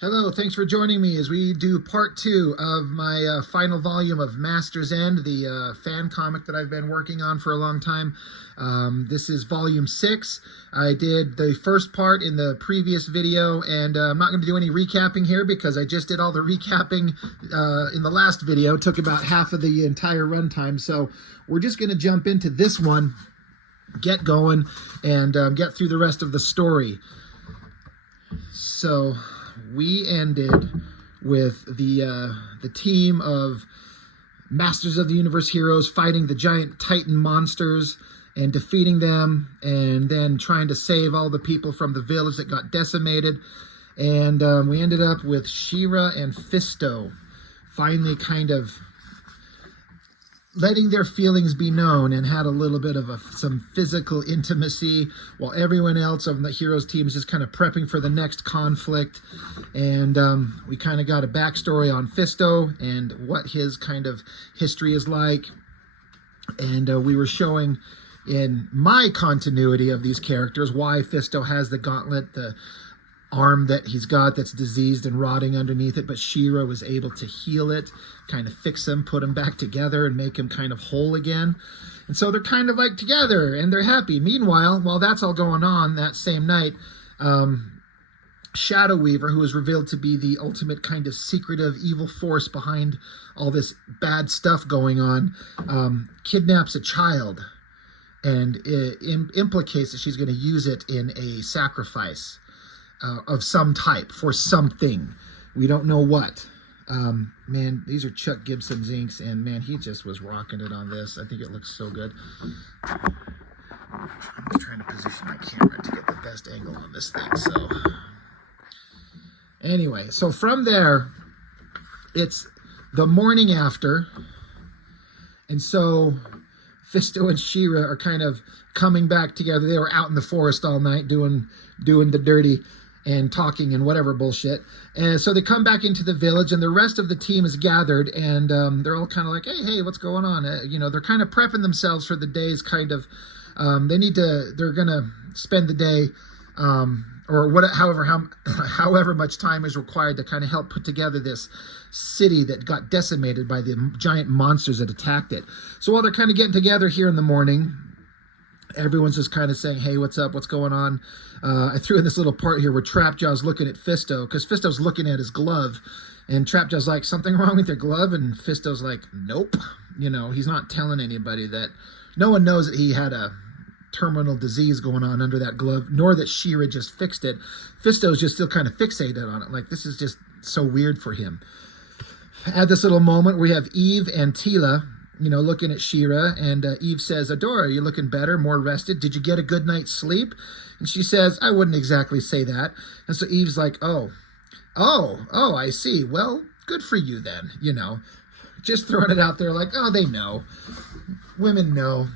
Hello, thanks for joining me as we do part two of my final volume of Master's End, the fan comic that I've been working on for a long time. This is volume 6. I did the first part in the previous video, and I'm not going to do any recapping here because I just did all the recapping in the last video. It took about half of the entire runtime, so we're just going to jump into this one, get going, and get through the rest of the story. So we ended with the team of Masters of the Universe heroes fighting the giant Titan monsters and defeating them, and then trying to save all the people from the village that got decimated. And we ended up with She-Ra and Fisto finally kind of letting their feelings be known, and had a little bit of some physical intimacy, while everyone else of the heroes team is just kind of prepping for the next conflict. And we kind of got a backstory on Fisto and what his kind of history is like. And we were showing in my continuity of these characters why Fisto has the gauntlet, the arm that he's got that's diseased and rotting underneath it, but She-Ra was able to heal it, kind of fix him, put him back together, and make him kind of whole again. And so they're kind of like together, and they're happy. Meanwhile, while that's all going on that same night, Shadow Weaver, who was revealed to be the ultimate kind of secretive evil force behind all this bad stuff going on, kidnaps a child and implicates that she's going to use it in a sacrifice of some type for something. We don't know what. Man, these are Chuck Gibson's inks, and man, he just was rocking it on this. I think it looks so good. I'm trying to position my camera to get the best angle on this thing. So anyway, so from there, it's the morning after, and so Fisto and She-Ra are kind of coming back together. They were out in the forest all night doing the dirty and talking and whatever bullshit. And so they come back into the village, and the rest of the team is gathered, and they're all kind of like, hey, what's going on? They're kind of prepping themselves for the day's kind of, they're going to spend the day, or however much time is required to kind of help put together this city that got decimated by the giant monsters that attacked it. So while they're kind of getting together here in the morning, everyone's just kind of saying, hey, what's up? What's going on? I threw in this little part here where Trapjaw's looking at Fisto, because Fisto's looking at his glove, and Trapjaw's like, something wrong with your glove? And Fisto's like, nope. He's not telling anybody that. No one knows that he had a terminal disease going on under that glove, nor that She-Ra just fixed it. Fisto's just still kind of fixated on it. Like, this is just so weird for him. At this little moment, we have Eve and Teela, looking at She-Ra, and Eve says, Adora, you looking better, more rested? Did you get a good night's sleep? And she says, I wouldn't exactly say that. And so Eve's like, oh, I see. Well, good for you then, Just throwing it out there like, oh, they know. Women know.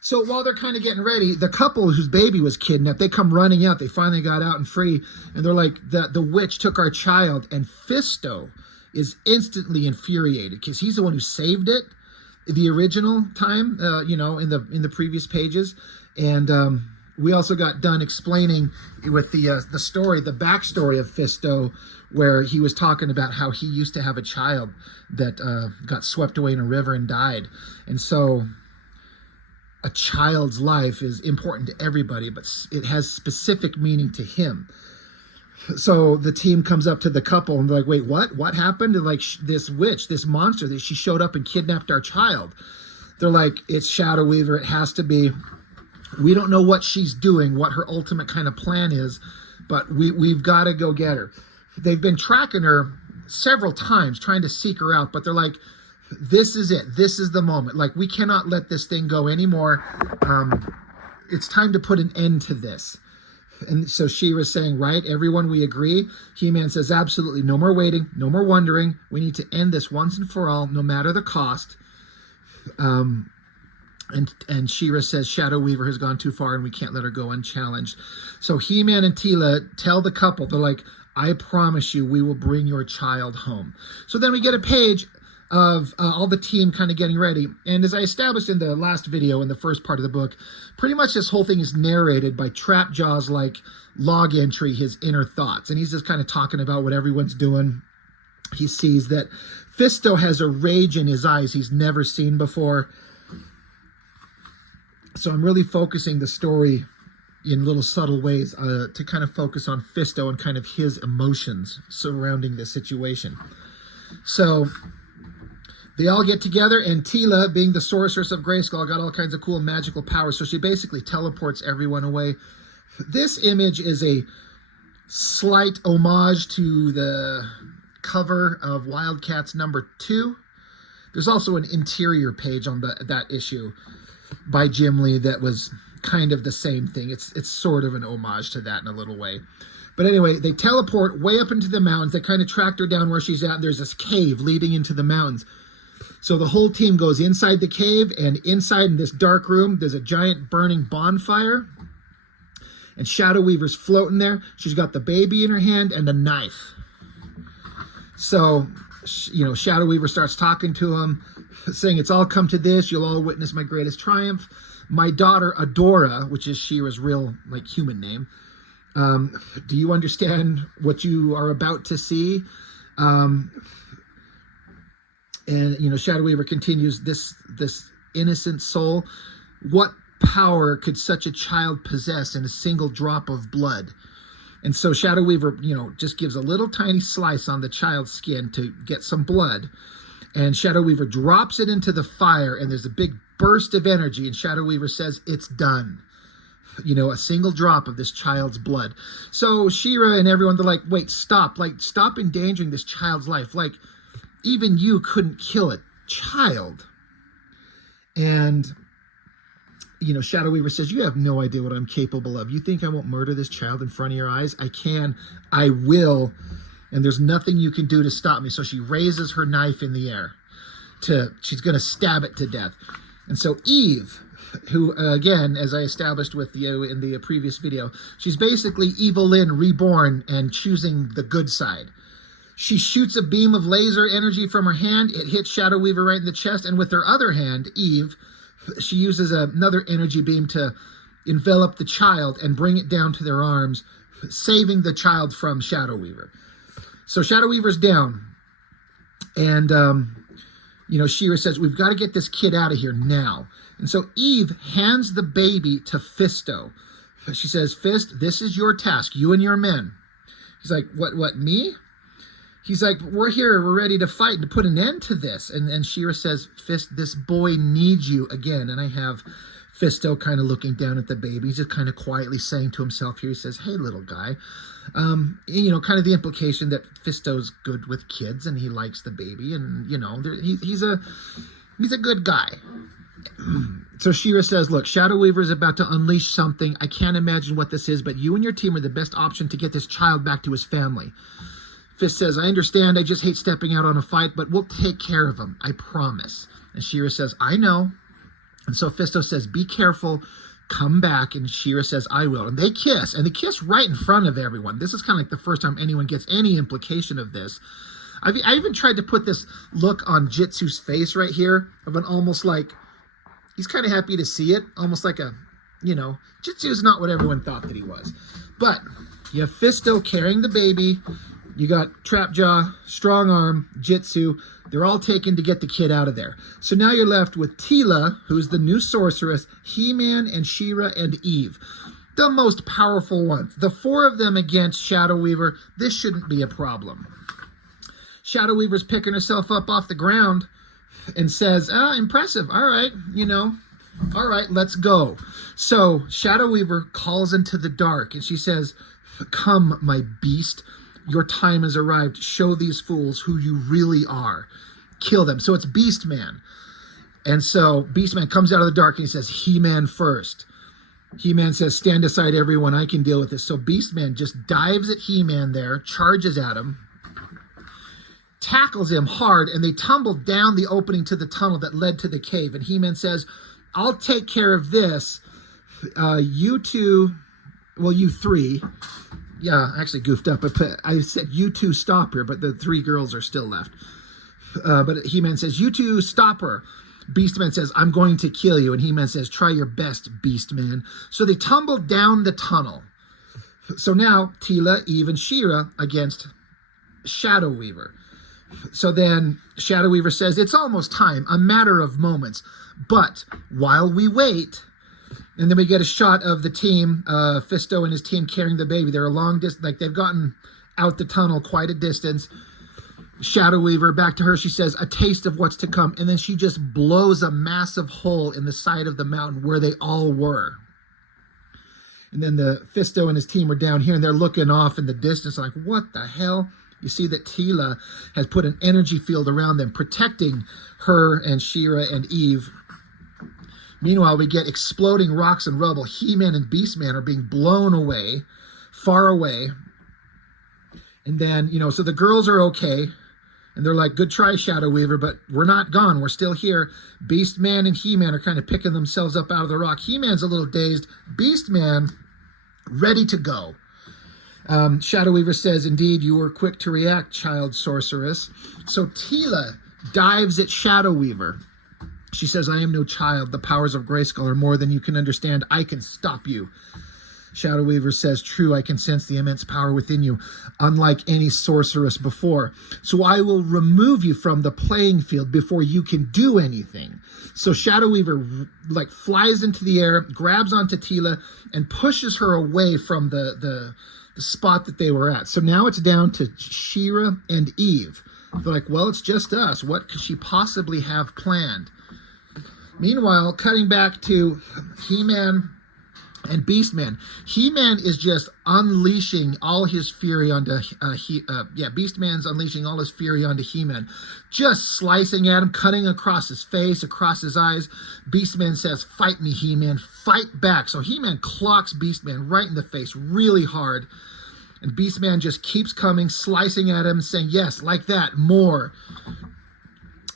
So while they're kind of getting ready, the couple whose baby was kidnapped, they come running out. They finally got out and free. And they're like, the witch took our child. And Fisto is instantly infuriated because he's the one who saved it the original time, in the previous pages. And we also got done explaining with the story, the backstory of Fisto, where he was talking about how he used to have a child that got swept away in a river and died. And so a child's life is important to everybody, but it has specific meaning to him. So the team comes up to the couple and they're like, wait, what? What happened? And like, this witch, this monster, that she showed up and kidnapped our child. They're like, it's Shadow Weaver. It has to be. We don't know what she's doing, what her ultimate kind of plan is, but we've got to go get her. They've been tracking her several times, trying to seek her out, but they're like, this is it. This is the moment. Like, we cannot let this thing go anymore. It's time to put an end to this. And so She-Ra's saying, right, everyone, we agree. He-Man says, absolutely, no more waiting, no more wondering. We need to end this once and for all, no matter the cost. And She-Ra says, Shadow Weaver has gone too far and we can't let her go unchallenged. So He-Man and Teela tell the couple, they're like, I promise you we will bring your child home. So then we get a page of all the team kind of getting ready. And as I established in the last video, in the first part of the book, pretty much this whole thing is narrated by Trapjaw's like log entry, his inner thoughts. And he's just kind of talking about what everyone's doing. He sees that Fisto has a rage in his eyes he's never seen before. So I'm really focusing the story in little subtle ways to kind of focus on Fisto and kind of his emotions surrounding this situation. So they all get together, and Tila, being the sorceress of Grayskull, got all kinds of cool magical powers. So she basically teleports everyone away. This image is a slight homage to the cover of Wildcats #2. There's also an interior page on that issue by Jim Lee that was kind of the same thing. It's sort of an homage to that in a little way. But anyway, they teleport way up into the mountains. They kind of track her down where she's at. And there's this cave leading into the mountains. So the whole team goes inside the cave, and inside in this dark room, there's a giant burning bonfire. And Shadow Weaver's floating there. She's got the baby in her hand and a knife. So, you know, Shadow Weaver starts talking to him, saying, "It's all come to this. You'll all witness my greatest triumph. My daughter, Adora," which is She-Ra's real, like, human name, "do you understand what you are about to see?" And, you know, Shadow Weaver continues, this innocent soul, what power could such a child possess in a single drop of blood? And so Shadow Weaver, you know, just gives a little tiny slice on the child's skin to get some blood. And Shadow Weaver drops it into the fire, and there's a big burst of energy. And Shadow Weaver says, "It's done." You know, a single drop of this child's blood. So She-Ra and everyone, they're like, "Wait, stop. Like, stop endangering this child's life. Like, even you couldn't kill a child." And, you know, Shadow Weaver says, "You have no idea what I'm capable of. You think I won't murder this child in front of your eyes? I can. I will. And there's nothing you can do to stop me." So she raises her knife in the air. She's going to stab it to death. And so Eve, who, again, as I established with you in the previous video, she's basically Evelyn reborn and choosing the good side. She shoots a beam of laser energy from her hand. It hits Shadow Weaver right in the chest. And with her other hand, Eve, she uses another energy beam to envelop the child and bring it down to their arms, saving the child from Shadow Weaver. So Shadow Weaver's down. And, you know, She-Ra says, "We've got to get this kid out of here now." And so Eve hands the baby to Fisto. She says, "Fist, this is your task, you and your men." He's like, What, me?" He's like, "We're here, we're ready to fight and to put an end to this." And She-Ra says, "Fist, this boy needs you again." And I have Fisto kind of looking down at the baby. He's just kind of quietly saying to himself here, he says, "Hey, little guy." You know, kind of the implication that Fisto's good with kids and he likes the baby. And, you know, he's a good guy. So She-Ra says, "Look, Shadow Weaver is about to unleash something. I can't imagine what this is, but you and your team are the best option to get this child back to his family." Fist says, "I understand. I just hate stepping out on a fight, but we'll take care of him. I promise." And She-Ra says, "I know." And so Fisto says, "Be careful. Come back." And She-Ra says, "I will." And they kiss. And they kiss right in front of everyone. This is kind of like the first time anyone gets any implication of this. I even tried to put this look on Jitsu's face right here of an almost like, he's kind of happy to see it. Almost like a, you know, Jitsu's not what everyone thought that he was. But you have Fisto carrying the baby. You got Trapjaw, Strong Arm, Jitsu. They're all taken to get the kid out of there. So now you're left with Tila, who's the new sorceress, He-Man, and She-Ra, and Eve. The most powerful ones. The four of them against Shadow Weaver. This shouldn't be a problem. Shadow Weaver's picking herself up off the ground and says, "Impressive. All right, you know. All right, let's go." So Shadow Weaver calls into the dark, and she says, "Come, my beast. Your time has arrived. Show these fools who you really are. Kill them." So it's Beastman. And so Beastman comes out of the dark and he says, "He-Man first." He-Man says, "Stand aside, everyone. I can deal with this." So Beastman just dives at He-Man there, charges at him, tackles him hard, and they tumble down the opening to the tunnel that led to the cave. And He-Man says, "I'll take care of this. You two, well, you three." Yeah, I actually goofed up. I said you two stop here, but the three girls are still left. But He-Man says, you two stop her. Beastman says, I'm going to kill you. And He-Man says, try your best, Beastman. So they tumble down the tunnel. So now Teela, Eve, and She-Ra against Shadow Weaver. So then Shadow Weaver says, it's almost time, a matter of moments. But while we wait, and then we get a shot of the team, Fisto and his team carrying the baby. They're a long distance, like they've gotten out the tunnel quite a distance. Shadow Weaver, back to her, she says, a taste of what's to come. And then she just blows a massive hole in the side of the mountain where they all were. And then the Fisto and his team are down here, and they're looking off in the distance like, what the hell? You see that Teela has put an energy field around them, protecting her and She-Ra and Eve. Meanwhile, we get exploding rocks and rubble. He-Man and Beastman are being blown away, far away. And then, so the girls are okay. And they're like, good try, Shadow Weaver, but we're not gone. We're still here. Beastman and He-Man are kind of picking themselves up out of the rock. He-Man's a little dazed. Beastman, ready to go. Shadow Weaver says, indeed, you were quick to react, child sorceress. So Teela dives at Shadow Weaver. She says, I am no child. The powers of Grayskull are more than you can understand. I can stop you. Shadow Weaver says, true, I can sense the immense power within you, unlike any sorceress before. So I will remove you from the playing field before you can do anything. So Shadow Weaver flies into the air, grabs onto Teela, and pushes her away from the spot that they were at. So now it's down to She-Ra and Eve. They're like, well, it's just us. What could she possibly have planned? Meanwhile, cutting back to He-Man and Beastman. He-Man is just unleashing all his fury onto Beastman's unleashing all his fury onto He-Man, just slicing at him, cutting across his face, across his eyes. Beastman says, fight me, He-Man, fight back. So He-Man clocks Beastman right in the face really hard, and Beastman just keeps coming, slicing at him, saying, yes, like that, more.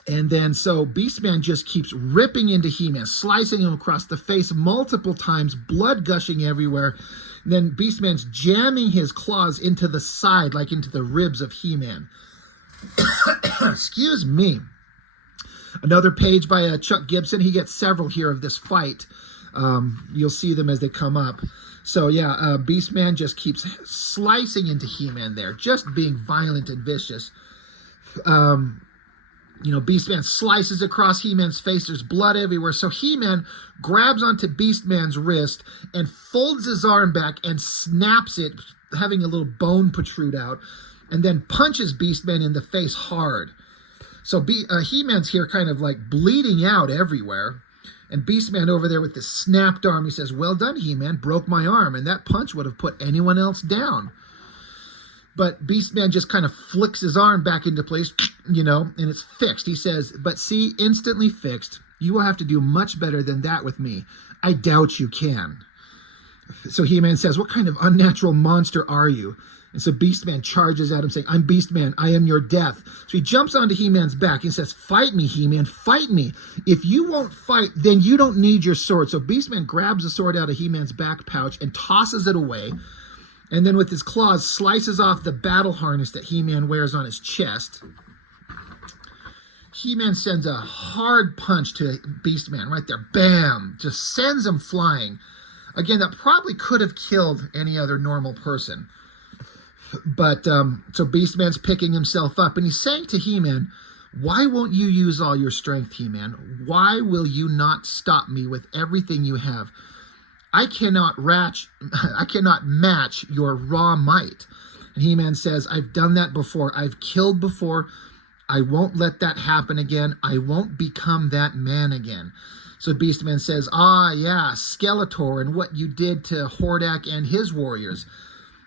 And then so Beastman just keeps ripping into He-Man, slicing him across the face multiple times, blood gushing everywhere. And then Beastman's jamming his claws into the side, like into the ribs of He-Man. Excuse me. Another page by Chuck Gibson. He gets several here of this fight. You'll see them as they come up. So yeah, Beastman just keeps slicing into He-Man there, just being violent and vicious. Beastman slices across He-Man's face. There's blood everywhere. So He-Man grabs onto Beastman's wrist and folds his arm back and snaps it, having a little bone protrude out, and then punches Beastman in the face hard. So He-Man's here kind of like bleeding out everywhere. And Beastman over there with the snapped arm, he says, well done, He-Man, broke my arm. And that punch would have put anyone else down. But Beastman just kind of flicks his arm back into place, and it's fixed. He says, but see, instantly fixed. You will have to do much better than that with me. I doubt you can. So He-Man says, what kind of unnatural monster are you? And so Beastman charges at him saying, I'm Beastman, I am your death. So he jumps onto He-Man's back and says, fight me, He-Man, fight me. If you won't fight, then you don't need your sword. So Beastman grabs the sword out of He-Man's back pouch and tosses it away. And then with his claws, slices off the battle harness that He-Man wears on his chest. He-Man sends a hard punch to Beastman right there. Bam! Just sends him flying. Again, that probably could have killed any other normal person. But, so Beastman's picking himself up, and he's saying to He-Man, why won't you use all your strength, He-Man? Why will you not stop me with everything you have? I cannot match your raw might. And He-Man says, I've done that before. I've killed before. I won't let that happen again. I won't become that man again. So Beastman says, yeah, Skeletor and what you did to Hordak and his warriors.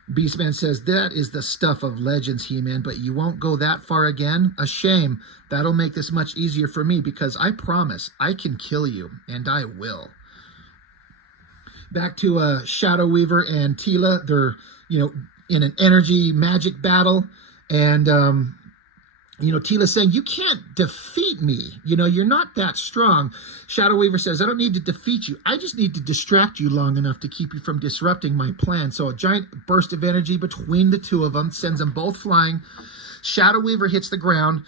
Beastman says, that is the stuff of legends, He-Man, but you won't go that far again? A shame. That'll make this much easier for me because I promise I can kill you, and I will. Back to Shadow Weaver and Teela. They're, in an energy magic battle. And, Teela's saying, you can't defeat me. You're not that strong. Shadow Weaver says, I don't need to defeat you. I just need to distract you long enough to keep you from disrupting my plan. So a giant burst of energy between the two of them sends them both flying. Shadow Weaver hits the ground,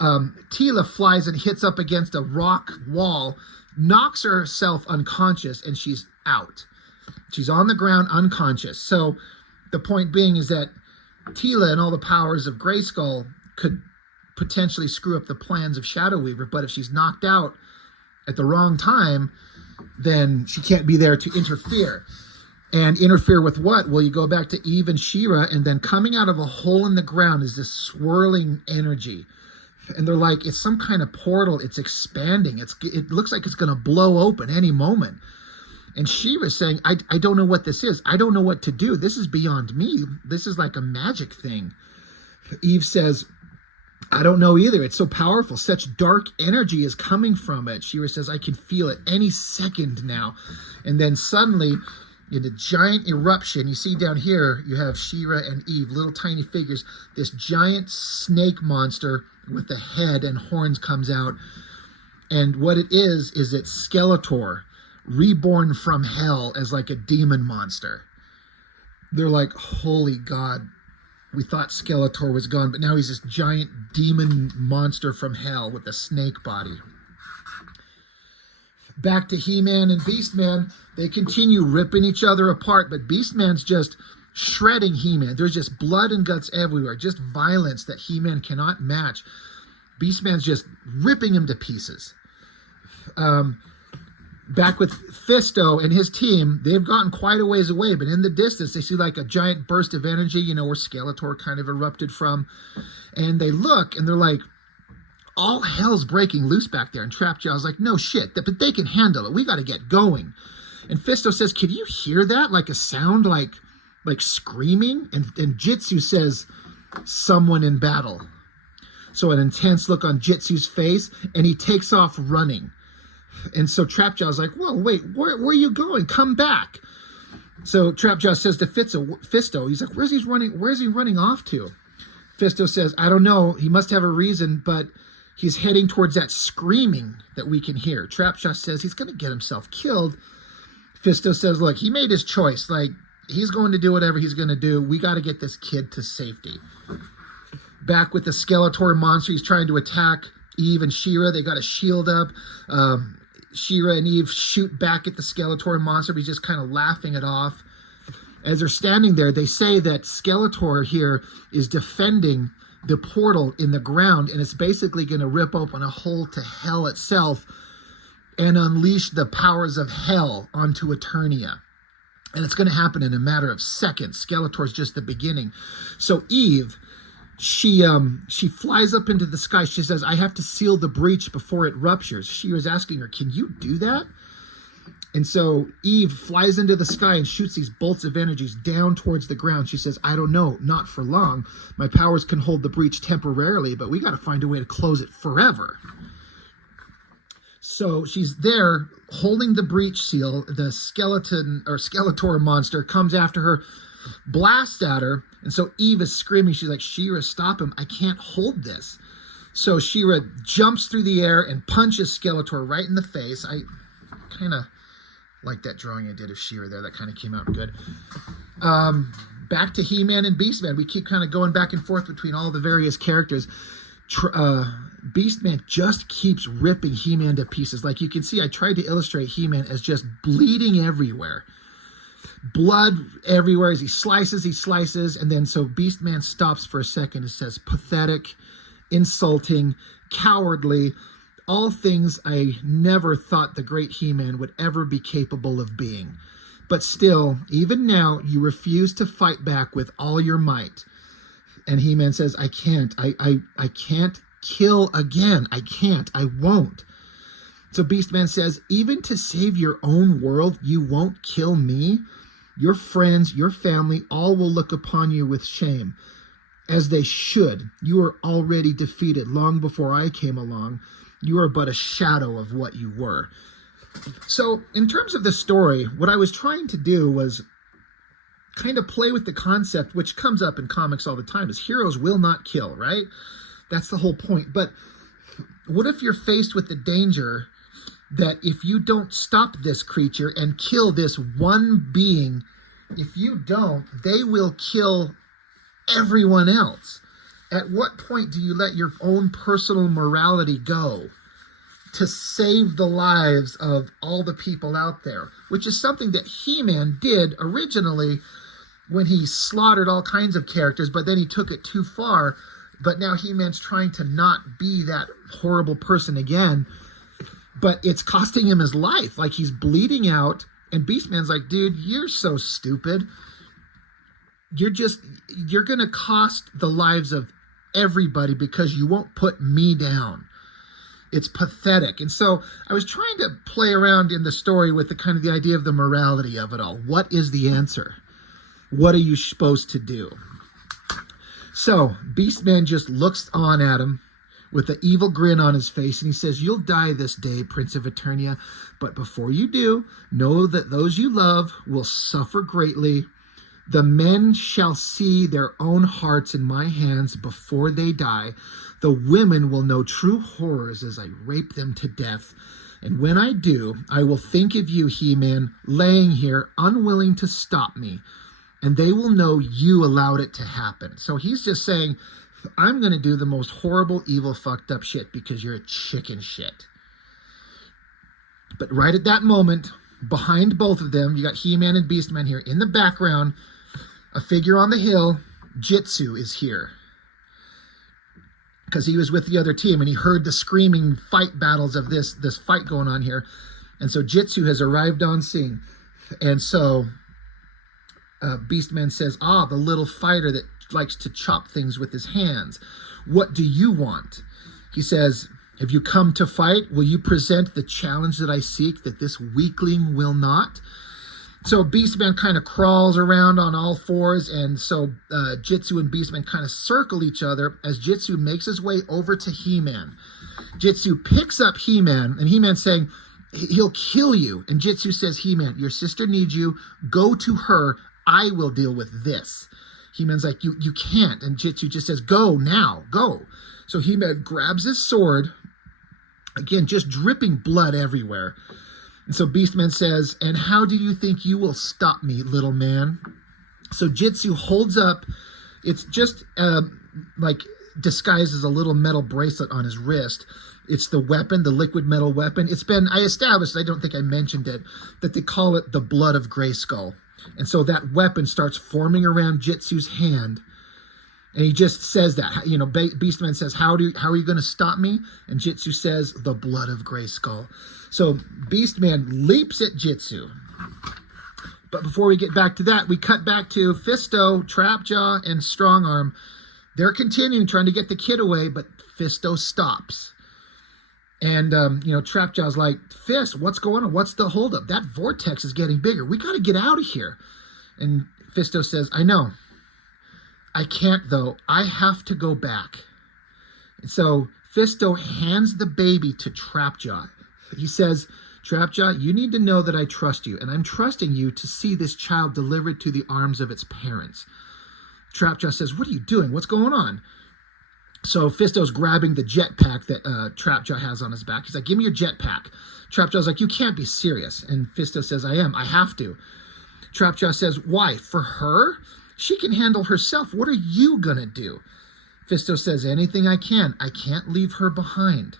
Tila flies and hits up against a rock wall, knocks herself unconscious, and she's out. She's on the ground unconscious. So the point being is that Tila and all the powers of Grayskull could potentially screw up the plans of Shadow Weaver, but if she's knocked out at the wrong time, then she can't be there to interfere. And interfere with what? Well, you go back to Eve and She-Ra, and then coming out of a hole in the ground is this swirling energy. And they're like, it's some kind of portal. It's expanding. It looks like it's going to blow open any moment. And She-Ra's saying, I don't know what this is. I don't know what to do. This is beyond me. This is like a magic thing. Eve says, I don't know either. It's so powerful. Such dark energy is coming from it. She-Ra says, I can feel it any second now. And then suddenly, in a giant eruption, you see down here, you have She-Ra and Eve, little tiny figures. This giant snake monster with the head and horns comes out. And what it is it's Skeletor, reborn from hell as like a demon monster. They're like, holy God, we thought Skeletor was gone, but now he's this giant demon monster from hell with a snake body. Back to He-Man and Beast-Man, they continue ripping each other apart, but Beast-Man's just shredding He-Man. There's just blood and guts everywhere, just violence that He-Man cannot match. Beast-Man's just ripping him to pieces. Back with Fisto and his team, they've gotten quite a ways away, but in the distance, they see like a giant burst of energy, you know, where Skeletor kind of erupted from. And they look, and they're like, all hell's breaking loose back there. And Trapjaw's like, no shit, but they can handle it. We got to get going. And Fisto says, can you hear that? Like a sound like screaming? And Jitsu says, someone in battle. So an intense look on Jitsu's face, and he takes off running. And so Trapjaw's like, whoa, wait, where are you going? Come back. So Trapjaw says to Fisto, he's like, where's he running off to? Fisto says, I don't know. He must have a reason, but he's heading towards that screaming that we can hear. Trapjaw says he's going to get himself killed. Fisto says, look, he made his choice. Like, he's going to do whatever he's going to do. We got to get this kid to safety. Back with the Skeletor monster, he's trying to attack Eve and She-Ra. They got a shield up. She-Ra and Eve shoot back at the Skeletor monster, but he's just kind of laughing it off. As they're standing there, they say that Skeletor here is defending the portal in the ground, and it's basically going to rip open a hole to hell itself and unleash the powers of hell onto Eternia. And it's going to happen in a matter of seconds. Skeletor's just the beginning. So Eve, she flies up into the sky. She says, I have to seal the breach before it ruptures. She was asking her, can you do that? And so Eve flies into the sky and shoots these bolts of energies down towards the ground. She says, I don't know, not for long. My powers can hold the breach temporarily, but we got to find a way to close it forever. So she's there holding the breach seal. The Skeletor monster comes after her, blasts at her. And so Eve is screaming. She's like, She-Ra, stop him. I can't hold this. So She-Ra jumps through the air and punches Skeletor right in the face. I kind of like that drawing I did of She-Ra there. That kind of came out good. Back to He-Man and Beast-Man. We keep kind of going back and forth between all the various characters. Beast-Man just keeps ripping He-Man to pieces. Like you can see, I tried to illustrate He-Man as just bleeding everywhere. Blood everywhere as he slices, and then so Beast-Man stops for a second and says, pathetic, insulting, cowardly, all things I never thought the great He-Man would ever be capable of being. But still, even now, you refuse to fight back with all your might. And He-Man says, I can't. I can't kill again. I can't. I won't. So Beast-Man says, even to save your own world, you won't kill me? Your friends, your family, all will look upon you with shame. As they should. You are already defeated long before I came along. You are but a shadow of what you were. So in terms of the story, what I was trying to do was kind of play with the concept, which comes up in comics all the time, is heroes will not kill, right? That's the whole point. But what if you're faced with the danger that if you don't stop this creature and kill this one being, if you don't, they will kill everyone else. At what point do you let your own personal morality go to save the lives of all the people out there? Which is something that He-Man did originally when he slaughtered all kinds of characters, but then he took it too far. But now He-Man's trying to not be that horrible person again, but it's costing him his life. Like, he's bleeding out, and Beastman's like, dude, you're so stupid. You're going to cost the lives of everybody because you won't put me down. It's pathetic. And so I was trying to play around in the story with the kind of the idea of the morality of it all. What is the answer? What are you supposed to do? So Beastman just looks on at him with an evil grin on his face, and he says, you'll die this day, Prince of Eternia, but before you do, know that those you love will suffer greatly. The men shall see their own hearts in my hands before they die. The women will know true horrors as I rape them to death. And when I do, I will think of you, He-Man, laying here, unwilling to stop me. And they will know you allowed it to happen. So he's just saying, I'm going to do the most horrible, evil, fucked up shit because you're a chicken shit. But right at that moment, behind both of them, you got He-Man and Beastman here. In the background, a figure on the hill, Jitsu, is here. Because he was with the other team and he heard the screaming fight battles of this fight going on here. And so Jitsu has arrived on scene. And so Beastman says, the little fighter that likes to chop things with his hands. What do you want? He says, have you come to fight? Will you present the challenge that I seek, that this weakling will not? So Beastman kind of crawls around on all fours, and so Jitsu and Beastman kind of circle each other as Jitsu makes his way over to He-Man. Jitsu picks up He-Man, and He-Man's saying, he'll kill you. And Jitsu says, He-Man, your sister needs you. Go to her. I will deal with this. He-Man's like, you can't. And Jitsu just says, go now, go. So He-Man grabs his sword, again, just dripping blood everywhere. And so Beastman says, and how do you think you will stop me, little man? So Jitsu holds up, it's just like disguised as a little metal bracelet on his wrist. It's the weapon, the liquid metal weapon. It's been, I established, I don't think I mentioned it, that they call it the blood of Grayskull. And so that weapon starts forming around Jitsu's hand. And he just says that, you know, Beastman says, how are you going to stop me? And Jitsu says, the blood of Grayskull. So Beastman leaps at Jitsu. But before we get back to that, we cut back to Fisto, Trapjaw, and Strongarm. They're continuing trying to get the kid away, but Fisto stops. And, Trapjaw's like, Fist, what's going on? What's the holdup? That vortex is getting bigger. We got to get out of here. And Fisto says, I know. I can't, though. I have to go back. And so Fisto hands the baby to Trapjaw. He says, Trapjaw, you need to know that I trust you, and I'm trusting you to see this child delivered to the arms of its parents. Trapjaw says, what are you doing? What's going on? So Fisto's grabbing the jetpack that Trapjaw has on his back. He's like, give me your jetpack. Trapjaw's like, you can't be serious. And Fisto says, I am. I have to. Trapjaw says, why? For her? She can handle herself. What are you going to do? Fisto says, anything I can. I can't leave her behind.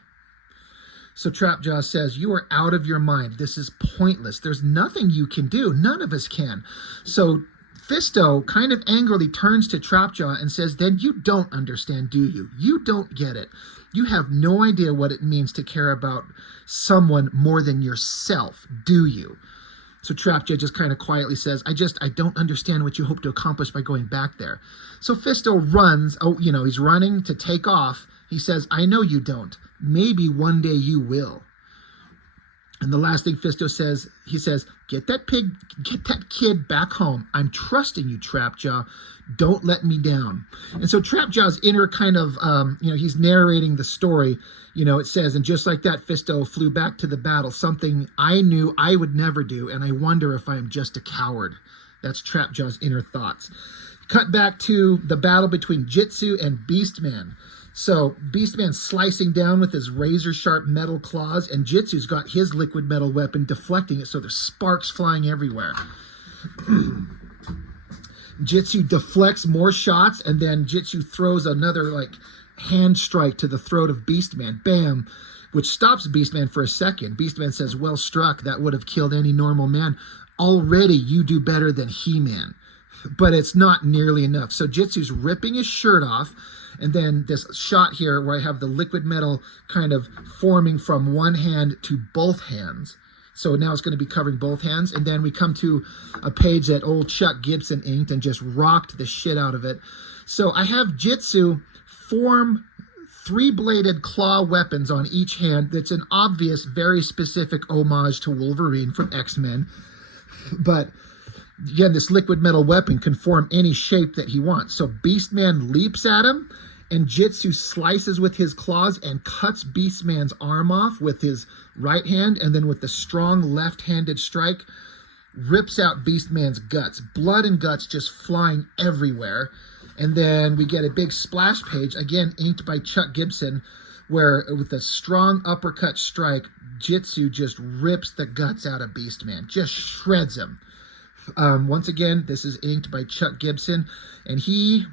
So Trapjaw says, you are out of your mind. This is pointless. There's nothing you can do. None of us can. So Fisto kind of angrily turns to Trapjaw and says, then you don't understand, do you? You don't get it. You have no idea what it means to care about someone more than yourself, do you? So Trapjaw just kind of quietly says, I don't understand what you hope to accomplish by going back there. So Fisto runs, he's running to take off. He says, I know you don't. Maybe one day you will. And the last thing Fisto says, he says, get that kid back home. I'm trusting you, Trapjaw. Don't let me down. And so Trapjaw's inner kind of, he's narrating the story. It says, and just like that, Fisto flew back to the battle, something I knew I would never do, and I wonder if I am just a coward. That's Trapjaw's inner thoughts. Cut back to the battle between Jitsu and Beastman. So Beastman's slicing down with his razor-sharp metal claws, and Jitsu's got his liquid metal weapon deflecting it, so there's sparks flying everywhere. Jitsu deflects more shots, and then Jitsu throws another like hand strike to the throat of Beastman. Bam! Which stops Beastman for a second. Beastman says, well struck, that would have killed any normal man. Already you do better than He-Man. But it's not nearly enough. So Jitsu's ripping his shirt off, and then this shot here where I have the liquid metal kind of forming from one hand to both hands. So now it's going to be covering both hands. And then we come to a page that old Chuck Gibson inked and just rocked the shit out of it. So I have Jitsu form 3-bladed claw weapons on each hand. That's an obvious, very specific homage to Wolverine from X-Men. But again, this liquid metal weapon can form any shape that he wants. So Beastman leaps at him, and Jitsu slices with his claws and cuts Beastman's arm off with his right hand, and then with the strong left-handed strike, rips out Beastman's guts. Blood and guts just flying everywhere. And then we get a big splash page, again inked by Chuck Gibson, where with a strong uppercut strike, Jitsu just rips the guts out of Beastman, just shreds him. Once again, this is inked by Chuck Gibson, and he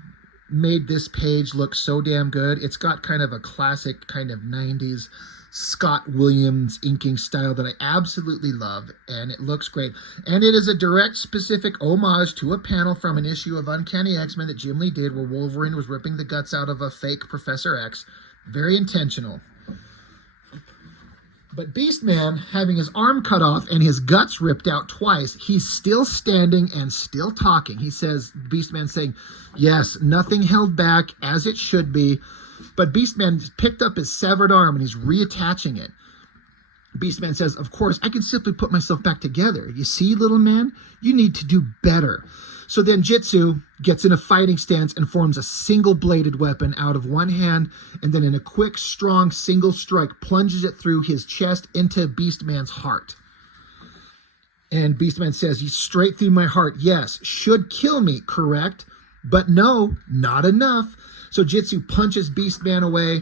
made this page look so damn good. It's got kind of a classic kind of 90s Scott Williams inking style that I absolutely love, and it looks great. And it is a direct, specific homage to a panel from an issue of Uncanny X-Men that Jim Lee did where Wolverine was ripping the guts out of a fake Professor X. Very intentional. But Beastman, having his arm cut off and his guts ripped out twice, he's still standing and still talking. He says, Beastman saying, yes, nothing held back, as it should be. But Beastman picked up his severed arm and he's reattaching it. Beastman says, of course, I can simply put myself back together. You see, little man, you need to do better. So then Jitsu gets in a fighting stance and forms a single-bladed weapon out of one hand, and then in a quick, strong single strike, plunges it through his chest into Beastman's heart. And Beastman says, he's straight through my heart. Yes, should kill me, correct? But no, not enough. So Jitsu punches Beastman away.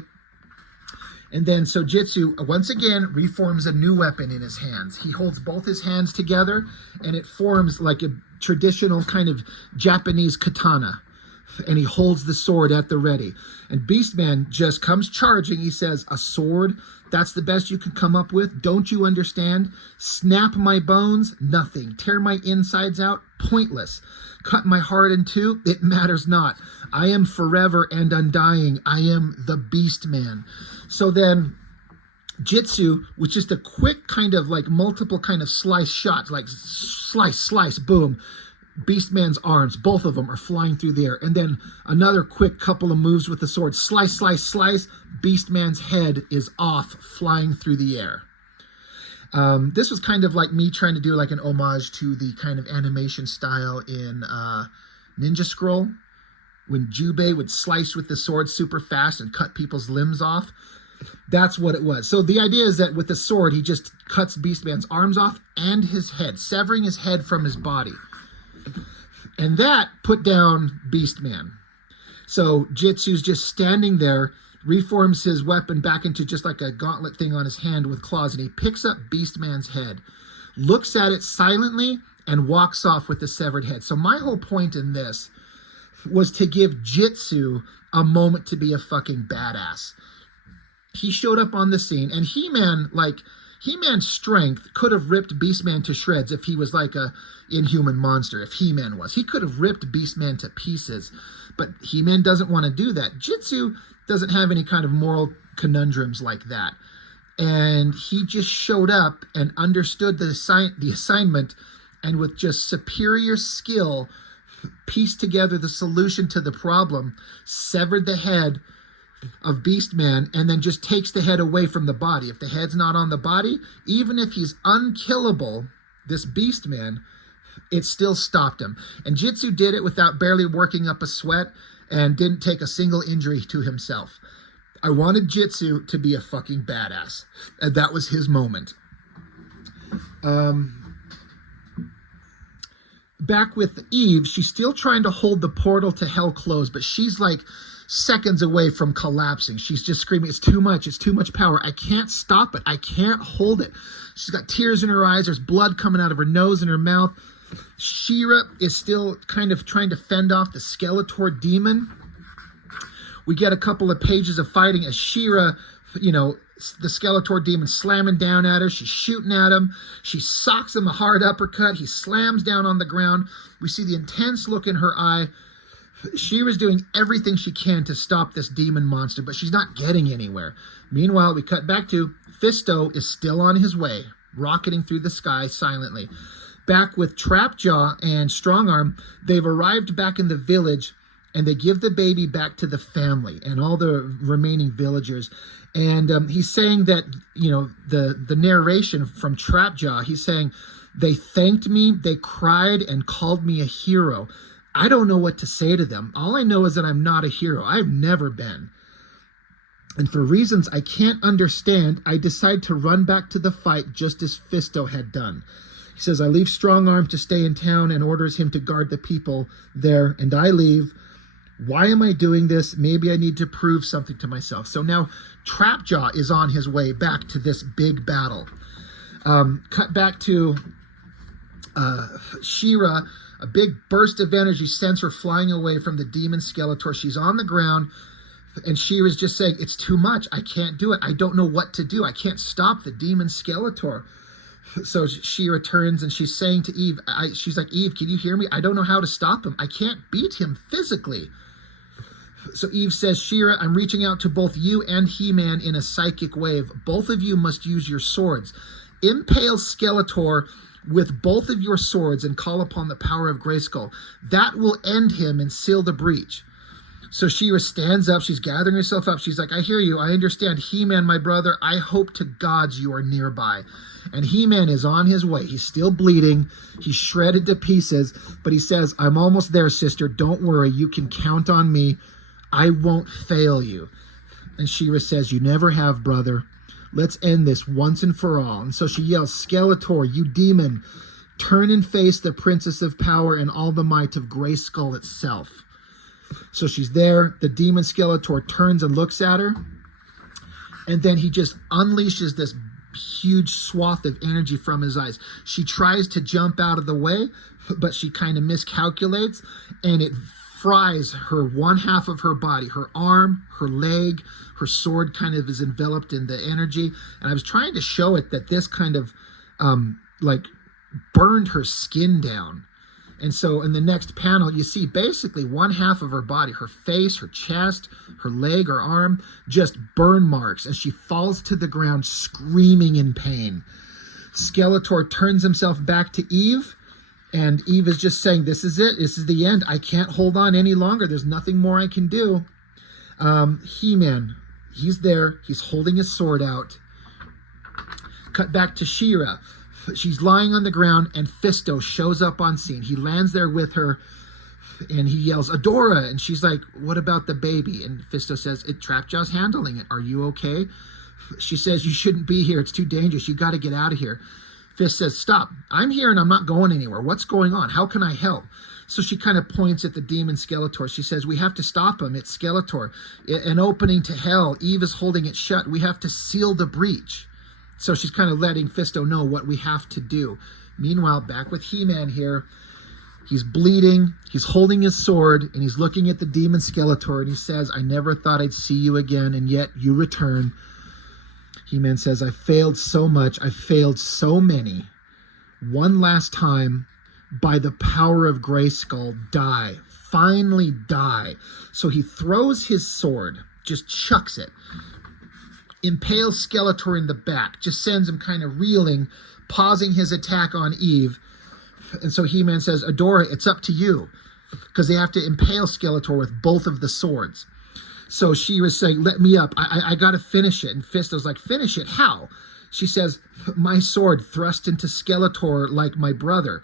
And then so Jitsu, once again, reforms a new weapon in his hands. He holds both his hands together, and it forms like a traditional kind of Japanese katana. And he holds the sword at the ready. And Beastman just comes charging. He says, a sword? That's the best you can come up with? Don't you understand? Snap my bones? Nothing. Tear my insides out? Pointless. Cut my heart in two? It matters not. I am forever and undying. I am the Beastman. So then Jitsu, with just a quick kind of like multiple kind of slice shots, like slice, slice, boom, Beastman's arms, both of them are flying through the air. And then another quick couple of moves with the sword, slice, slice, slice, Beastman's head is off, flying through the air. This was kind of like me trying to do like an homage to the kind of animation style in Ninja Scroll, when Jubei would slice with the sword super fast and cut people's limbs off. That's what it was. So the idea is that with the sword, he just cuts Beastman's arms off and his head, severing his head from his body. And that put down Beastman. So Jitsu's just standing there, reforms his weapon back into just like a gauntlet thing on his hand with claws, and he picks up Beastman's head, looks at it silently, and walks off with the severed head. So my whole point in this was to give Jitsu a moment to be a fucking badass. He showed up on the scene, and He-Man's strength could have ripped Beastman to shreds if he was like a inhuman monster, if He-Man was. He could have ripped Beastman to pieces, but He-Man doesn't want to do that. Jitsu doesn't have any kind of moral conundrums like that. And he just showed up and understood the assignment, and with just superior skill, pieced together the solution to the problem, severed the head of Beastman, and then just takes the head away from the body. If the head's not on the body, even if he's unkillable, this Beastman, it still stopped him. And Jitsu did it without barely working up a sweat and didn't take a single injury to himself. I wanted Jitsu to be a fucking badass, and that was his moment. Back with Eve, she's still trying to hold the portal to hell closed, but she's like seconds away from collapsing. She's just screaming, it's too much power. I can't stop it. I can't hold it. She's got tears in her eyes. There's blood coming out of her nose and her mouth. She-Ra is still kind of trying to fend off the Skeletor demon. We get a couple of pages of fighting as She-Ra, the Skeletor demon slamming down at her. She's shooting at him. She socks him a hard uppercut. He slams down on the ground. We see the intense look in her eye. She-Ra's doing everything she can to stop this demon monster, but she's not getting anywhere. Meanwhile, we cut back to Fisto is still on his way, rocketing through the sky silently. Back with Trapjaw and Strongarm, they've arrived back in the village, and they give the baby back to the family and all the remaining villagers. And he's saying that, the narration from Trapjaw, he's saying, they thanked me, they cried and called me a hero. I don't know what to say to them. All I know is that I'm not a hero. I've never been. And for reasons I can't understand, I decide to run back to the fight just as Fisto had done. He says, I leave Strongarm to stay in town and orders him to guard the people there, and I leave. Why am I doing this? Maybe I need to prove something to myself. So now Trapjaw is on his way back to this big battle. Cut back to She-Ra. A big burst of energy sends her flying away from the demon Skeletor. She's on the ground, and She-Ra's just saying, it's too much. I can't do it. I don't know what to do. I can't stop the demon Skeletor. So She-Ra turns and she's saying to Eve, she's like, Eve, can you hear me? I don't know how to stop him. I can't beat him physically. So Eve says, She-Ra, I'm reaching out to both you and He-Man in a psychic wave. Both of you must use your swords. Impale Skeletor with both of your swords and call upon the power of Grayskull. That will end him and seal the breach. So She-Ra stands up. She's gathering herself up. She's like, I hear you. I understand. He-Man, my brother, I hope to gods you are nearby. And He-Man is on his way. He's still bleeding. He's shredded to pieces. But he says, I'm almost there, sister. Don't worry. You can count on me. I won't fail you. And She-Ra says, you never have, brother. Let's end this once and for all. And so she yells, Skeletor, you demon, turn and face the Princess of Power and all the might of Grayskull itself. So she's there. The demon Skeletor turns and looks at her. And then he just unleashes this huge swath of energy from his eyes. She tries to jump out of the way, but she kind of miscalculates, and it fries her one half of her body, her arm, her leg, her sword kind of is enveloped in the energy. And I was trying to show it that this kind of burned her skin down. And so in the next panel, you see basically one half of her body, her face, her chest, her leg, her arm, just burn marks. And she falls to the ground screaming in pain. Skeletor turns himself back to Eve. And Eve is just saying, this is it. This is the end. I can't hold on any longer. There's nothing more I can do. He-Man, he's there. He's holding his sword out. Cut back to She-Ra. She's lying on the ground, and Fisto shows up on scene. He lands there with her, and he yells, Adora! And she's like, what about the baby? And Fisto says, Trapjaw's handling it. Are you okay? She says, you shouldn't be here. It's too dangerous. You got to get out of here. Fist says, stop. I'm here and I'm not going anywhere. What's going on? How can I help? So she kind of points at the demon Skeletor. She says, we have to stop him. It's Skeletor. An opening to hell. Eve is holding it shut. We have to seal the breach. So she's kind of letting Fisto know what we have to do. Meanwhile, back with He-Man here. He's bleeding. He's holding his sword, and he's looking at the demon Skeletor, and he says, I never thought I'd see you again, and yet you return. He-Man says, I failed so much. I failed so many. One last time, by the power of Grayskull, die. Finally die. So he throws his sword, just chucks it, impales Skeletor in the back, just sends him kind of reeling, pausing his attack on Eve. And so He-Man says, Adora, it's up to you, because they have to impale Skeletor with both of the swords. So she was saying, let me up. I got to finish it. And Fisto's like, finish it? How? She says, my sword thrust into Skeletor like my brother.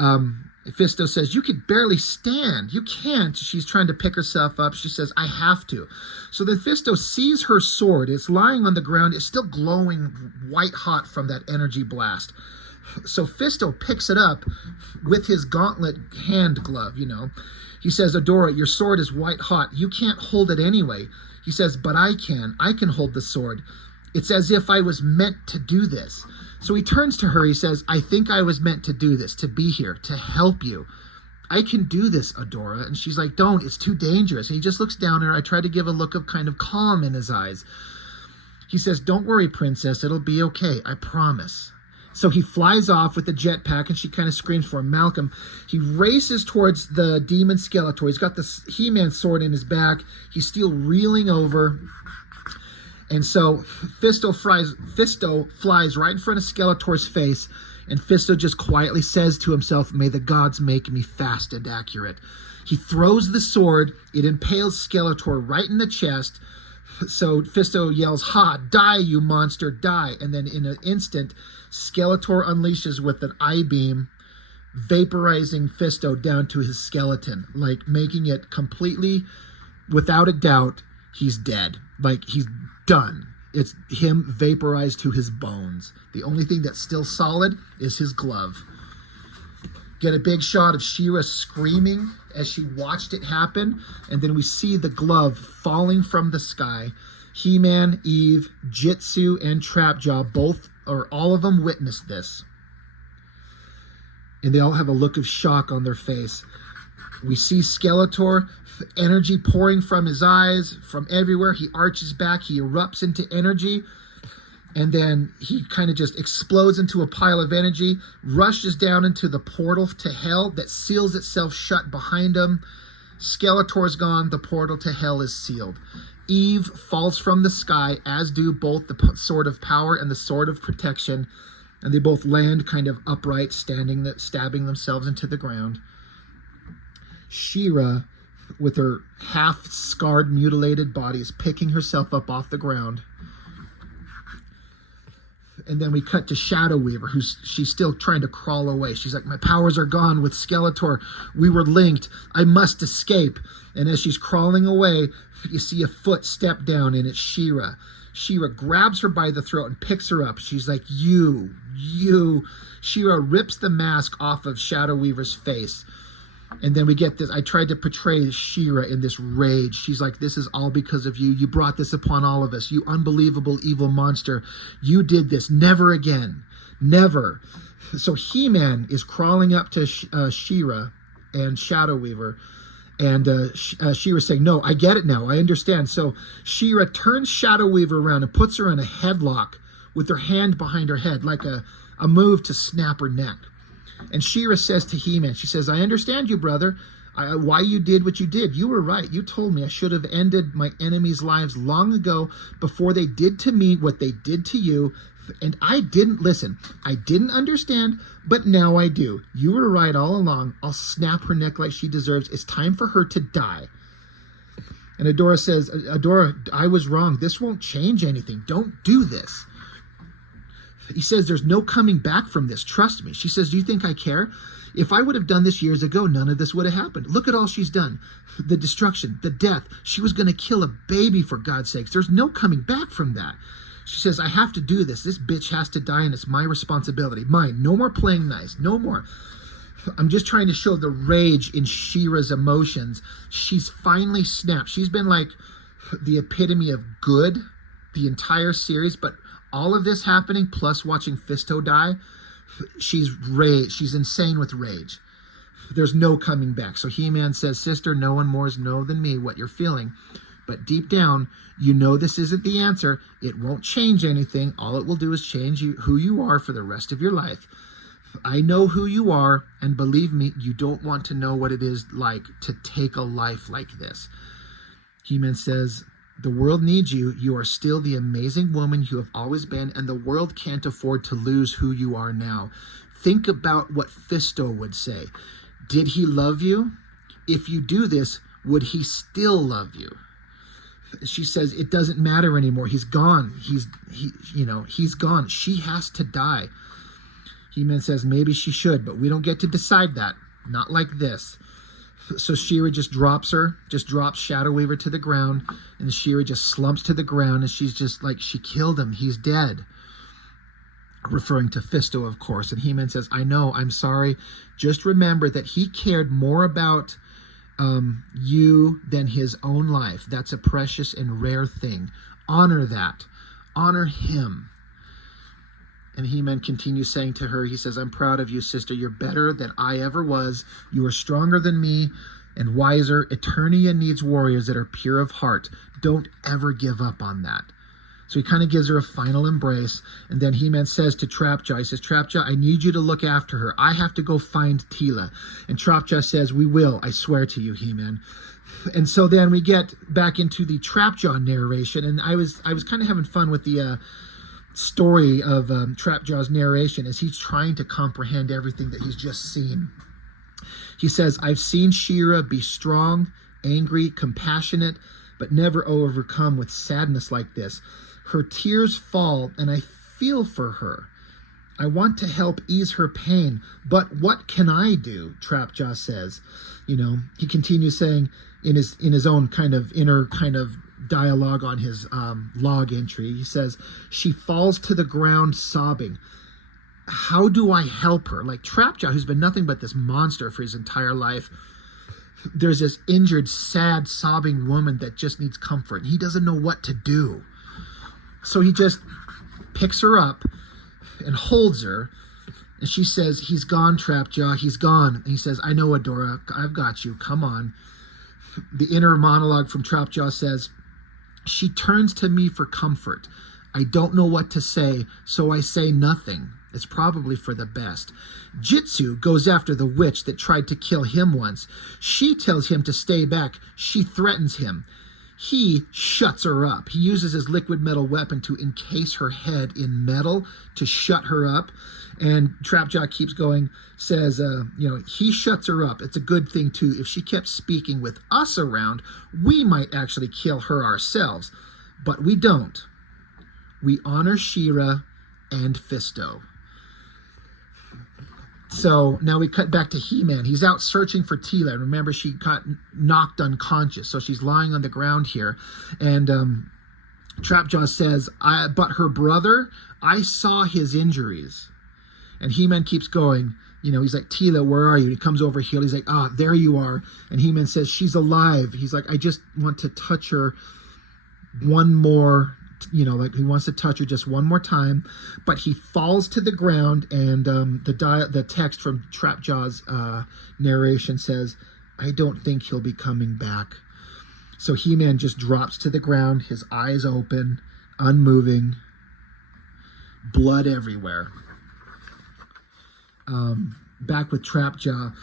Fisto says, you could barely stand. You can't. She's trying to pick herself up. She says, I have to. So then Fisto sees her sword. It's lying on the ground. It's still glowing white hot from that energy blast. So Fisto picks it up with his gauntlet hand glove, He says, Adora, your sword is white hot. You can't hold it anyway. He says, but I can. I can hold the sword. It's as if I was meant to do this. So he turns to her. He says, I think I was meant to do this, to be here, to help you. I can do this, Adora. And she's like, don't, it's too dangerous. And he just looks down at her. I try to give a look of kind of calm in his eyes. He says, don't worry, princess. It'll be okay. I promise. So he flies off with the jetpack, and she kind of screams for him. Malcolm, he races towards the demon Skeletor. He's got the He-Man sword in his back. He's still reeling over. And so Fisto flies right in front of Skeletor's face, and Fisto just quietly says to himself, may the gods make me fast and accurate. He throws the sword. It impales Skeletor right in the chest. So Fisto yells, ha, die, you monster, die. And then in an instant, Skeletor unleashes with an I-beam, vaporizing Fisto down to his skeleton, like making it completely, without a doubt, he's dead. Like, he's done. It's him vaporized to his bones. The only thing that's still solid is his glove. Get a big shot of She-Ra screaming as she watched it happen, and then we see the glove falling from the sky. He-Man, Eve, Jitsu, and Trapjaw, both, or all of them, witnessed this. And they all have a look of shock on their face. We see Skeletor, energy pouring from his eyes, from everywhere. He arches back, he erupts into energy, and then he kind of just explodes into a pile of energy, rushes down into the portal to hell that seals itself shut behind him. Skeletor's gone, the portal to hell is sealed. Eve falls from the sky, as do both the sword of power and the sword of protection, and they both land kind of upright, stabbing themselves into the ground. She-Ra, with her half-scarred, mutilated body, is picking herself up off the ground. And then we cut to Shadow Weaver, she's still trying to crawl away. She's like, my powers are gone with Skeletor. We were linked. I must escape. And as she's crawling away, you see a foot step down, and it's She-Ra. She-Ra grabs her by the throat and picks her up. She's like, you. She-Ra rips the mask off of Shadow Weaver's face. And then we get this. I tried to portray She-Ra in this rage. She's like, this is all because of you. You brought this upon all of us. You unbelievable evil monster. You did this. Never again. Never. So He-Man is crawling up to She-Ra and Shadow Weaver. And She-Ra saying, no, I get it now. I understand. So She-Ra turns Shadow Weaver around and puts her in a headlock with her hand behind her head, like a move to snap her neck. And She-Ra says to He-Man, she says, I understand you, brother, why you did what you did. You were right. You told me I should have ended my enemies' lives long ago before they did to me what they did to you. And I didn't listen. I didn't understand, but now I do. You were right all along. I'll snap her neck like she deserves. It's time for her to die. And Adora says, Adora, I was wrong. This won't change anything. Don't do this. He says, there's no coming back from this. Trust me. She says, do you think I care? If I would have done this years ago, none of this would have happened. Look at all she's done. The destruction, the death. She was going to kill a baby, for God's sakes. There's no coming back from that. She says, I have to do this. This bitch has to die, and it's my responsibility. Mine. No more playing nice. No more. I'm just trying to show the rage in She-Ra's emotions. She's finally snapped. She's been like the epitome of good the entire series, but all of this happening, plus watching Fisto die, she's insane with rage. There's no coming back. So He-Man says, sister, no one more knows than me what you're feeling. But deep down, you know this isn't the answer. It won't change anything. All it will do is change who you are for the rest of your life. I know who you are, and believe me, you don't want to know what it is like to take a life like this. He-Man says, the world needs you. You are still the amazing woman you have always been, and the world can't afford to lose who you are now. Think about what Fisto would say. Did he love you? If you do this, would he still love you? She says, it doesn't matter anymore. He's gone. He's gone. She has to die. He-Man says, maybe she should, but we don't get to decide that. Not like this. So She-Ra just drops Shadow Weaver to the ground, and She-Ra just slumps to the ground, and she's just like, she killed him. He's dead. Referring to Fisto, of course. And He-Man says, I know, I'm sorry. Just remember that he cared more about you than his own life. That's a precious and rare thing. Honor that. Honor him. And He-Man continues saying to her, he says, I'm proud of you, sister. You're better than I ever was. You are stronger than me and wiser. Eternia needs warriors that are pure of heart. Don't ever give up on that. So he kind of gives her a final embrace. And then He-Man says to Trapjaw, he says, Trapjaw, I need you to look after her. I have to go find Teela. And Trapjaw says, we will, I swear to you, He-Man. And so then we get back into the Trapjaw narration. And I was kind of having fun with the story of Trapjaw's narration as he's trying to comprehend everything that he's just seen. He says, I've seen She-Ra be strong, angry, compassionate, but never overcome with sadness like this. Her tears fall, and I feel for her. I want to help ease her pain, but what can I do? Trapjaw says. You know, he continues saying in his own kind of inner kind of dialogue on his log entry. He says, she falls to the ground sobbing. How do I help her? Like Trapjaw, who's been nothing but this monster for his entire life, there's this injured, sad, sobbing woman that just needs comfort. He doesn't know what to do. So he just picks her up and holds her. And she says, he's gone, Trapjaw, he's gone. And he says, I know, Adora, I've got you, come on. The inner monologue from Trapjaw says, she turns to me for comfort. I don't know what to say, so I say nothing. It's probably for the best. Jitsu goes after the witch that tried to kill him once. She tells him to stay back. She threatens him. He shuts her up. He uses his liquid metal weapon to encase her head in metal to shut her up. And Trapjaw keeps going, says, he shuts her up. It's a good thing, too. If she kept speaking with us around, we might actually kill her ourselves. But we don't. We honor She-Ra and Fisto. So now we cut back to He-Man. He's out searching for Teela. Remember, she got knocked unconscious, so she's lying on the ground here. And Trapjaw says, but her brother, I saw his injuries. And He-Man keeps going. You know, he's like, Teela, where are you? He comes over here. He's like, there you are. And He-Man says, she's alive. He's like, I just want to touch her one more, like he wants to touch her just one more time. But he falls to the ground, and the text from Trapjaw's narration says, I don't think he'll be coming back. So He-Man just drops to the ground, his eyes open, unmoving, blood everywhere. Back with Trapjaw,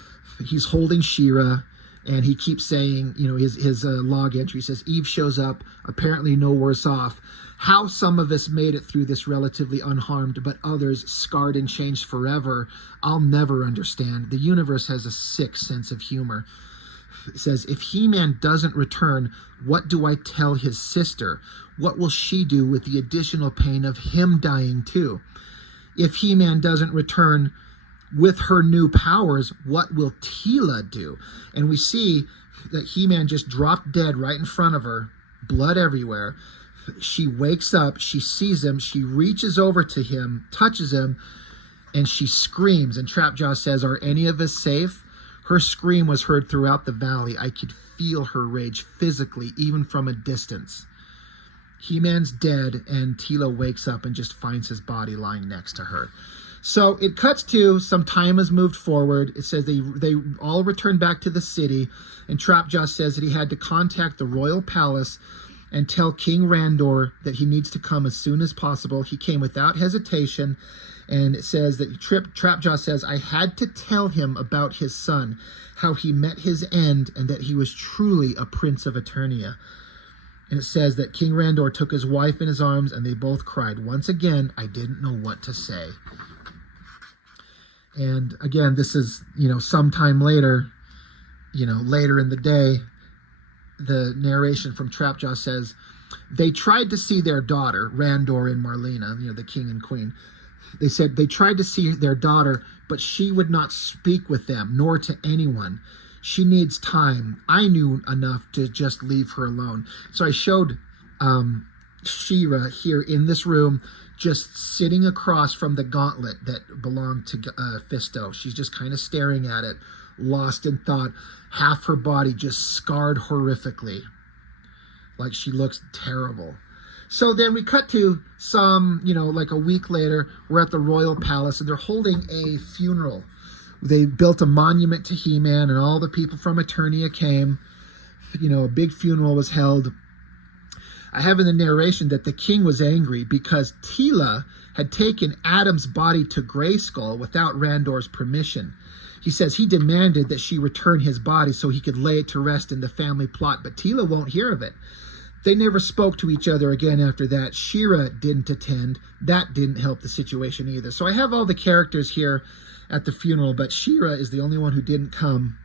he's holding She-Ra, and he keeps saying, his log entry says, Eve shows up, apparently no worse off. How some of us made it through this relatively unharmed, but others scarred and changed forever, I'll never understand. The universe has a sick sense of humor. It says, if He-Man doesn't return, what do I tell his sister? What will she do with the additional pain of him dying too? If He-Man doesn't return with her new powers, what will Teela do? And we see that He-Man just dropped dead right in front of her, blood everywhere. She wakes up, she sees him, she reaches over to him, touches him, and she screams. And Trapjaw says, are any of us safe? Her scream was heard throughout the valley. I could feel her rage physically, even from a distance. He-Man's dead, and Teela wakes up and just finds his body lying next to her. So it cuts to some time has moved forward. It says they all return back to the city, and Trapjaw says that he had to contact the royal palace and tell King Randor that he needs to come as soon as possible. He came without hesitation, and it says that Trapjaw says, I had to tell him about his son, how he met his end, and that he was truly a prince of Eternia. And it says that King Randor took his wife in his arms, and they both cried. Once again, I didn't know what to say. And again, this is, sometime later, later in the day, the narration from Trapjaw says, they tried to see their daughter, Randor and Marlena, the king and queen. They said they tried to see their daughter, but she would not speak with them, nor to anyone. She needs time. I knew enough to just leave her alone. So I showed She-Ra here in this room, just sitting across from the gauntlet that belonged to Fisto. She's just kind of staring at it, lost in thought, half her body just scarred horrifically, like she looks terrible. So then we cut to some, like a week later, we're at the royal palace and they're holding a funeral. They built a monument to He-Man and all the people from Eternia came. A big funeral was held. I have in the narration that the king was angry because Teela had taken Adam's body to Grayskull without Randor's permission. He says he demanded that she return his body so he could lay it to rest in the family plot, but Teela won't hear of it. They never spoke to each other again after that. She-Ra didn't attend. That didn't help the situation either. So I have all the characters here at the funeral, but She-Ra is the only one who didn't come.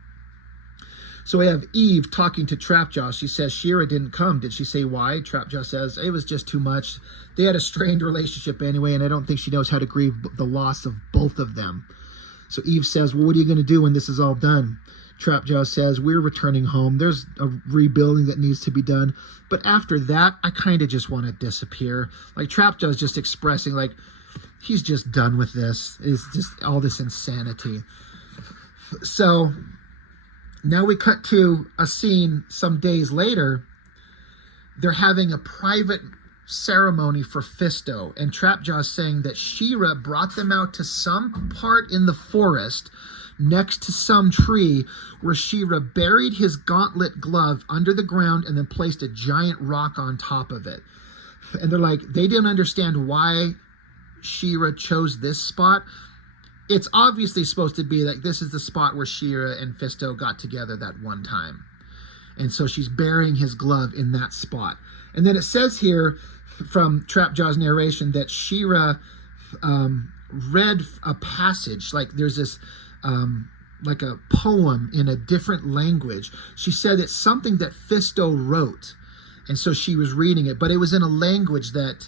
So we have Eve talking to Trapjaw. She says She-Ra didn't come. Did she say why? Trapjaw says it was just too much. They had a strained relationship anyway, and I don't think she knows how to grieve the loss of both of them. So Eve says, well, what are you going to do when this is all done? Trapjaw says, we're returning home. There's a rebuilding that needs to be done. But after that, I kind of just want to disappear. Like Trapjaw is just expressing like he's just done with this. It's just all this insanity. So now we cut to a scene some days later. They're having a private ceremony for Fisto, and Trapjaw is saying that She-Ra brought them out to some part in the forest next to some tree where She-Ra buried his gauntlet glove under the ground and then placed a giant rock on top of it. And they're like, they didn't understand why She-Ra chose this spot. It's obviously supposed to be like this is the spot where She-Ra and Fisto got together that one time. And so she's burying his glove in that spot. And then it says here from Trapjaw's narration that She-Ra read a passage, like there's this like a poem in a different language. She said it's something that Fisto wrote, and so she was reading it, but it was in a language that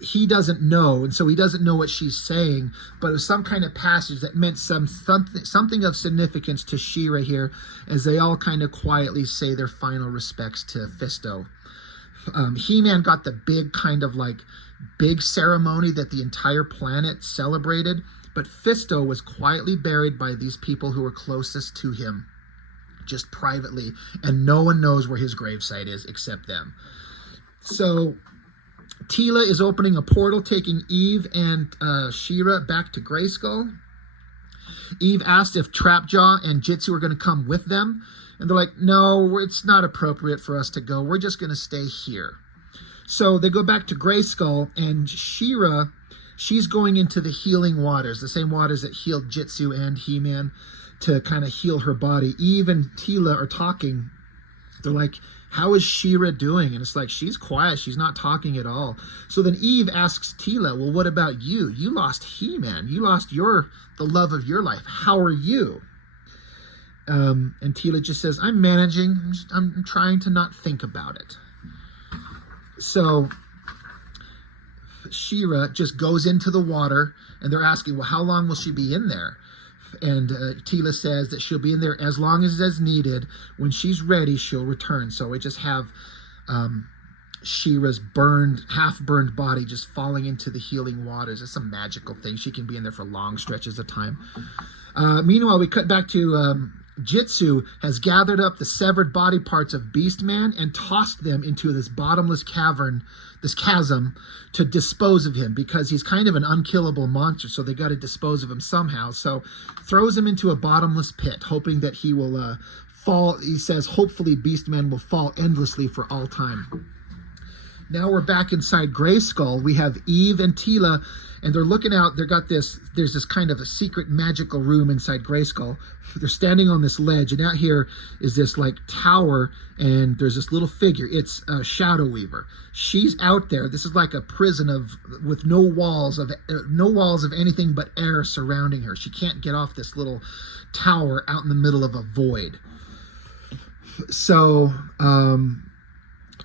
he doesn't know, and so he doesn't know what she's saying, but it was some kind of passage that meant something of significance to She-Ra here, as they all kind of quietly say their final respects to Fisto. He-Man got the big kind of like big ceremony that the entire planet celebrated, but Fisto was quietly buried by these people who were closest to him, just privately, and no one knows where his gravesite is except them. So Teela is opening a portal, taking Eve and She-Ra back to Grayskull. Eve asked if Trapjaw and Jitsu are going to come with them, and they're like, no, it's not appropriate for us to go. We're just going to stay here. So they go back to Grayskull, and She-Ra, she's going into the healing waters, the same waters that healed Jitsu and He-Man, to kind of heal her body. Eve and Teela are talking. They're like, how is She-Ra doing? And it's like, she's quiet. She's not talking at all. So then Eve asks Teela, well, what about you? You lost He-Man. You lost the love of your life. How are you? And Teela just says, I'm managing. I'm trying to not think about it. So She-Ra just goes into the water, and they're asking, well, how long will she be in there? And Teela says that she'll be in there as long as needed. When she's ready, she'll return. So we just have She-Ra's half-burned body just falling into the healing waters. It's a magical thing. She can be in there for long stretches of time. Meanwhile, we cut back to Jitsu has gathered up the severed body parts of Beastman and tossed them into this bottomless cavern, this chasm, to dispose of him, because he's kind of an unkillable monster, so they got to dispose of him somehow. So throws him into a bottomless pit, hoping that he will fall. He says, hopefully Beastman will fall endlessly for all time. Now we're back inside Grayskull. We have Eve and Teela, and they're looking out. There's this kind of a secret magical room inside Grayskull. They're standing on this ledge, and out here is this like tower, and there's this little figure. It's a Shadow Weaver. She's out there. This is like a prison with no walls of anything but air surrounding her. She can't get off this little tower out in the middle of a void. So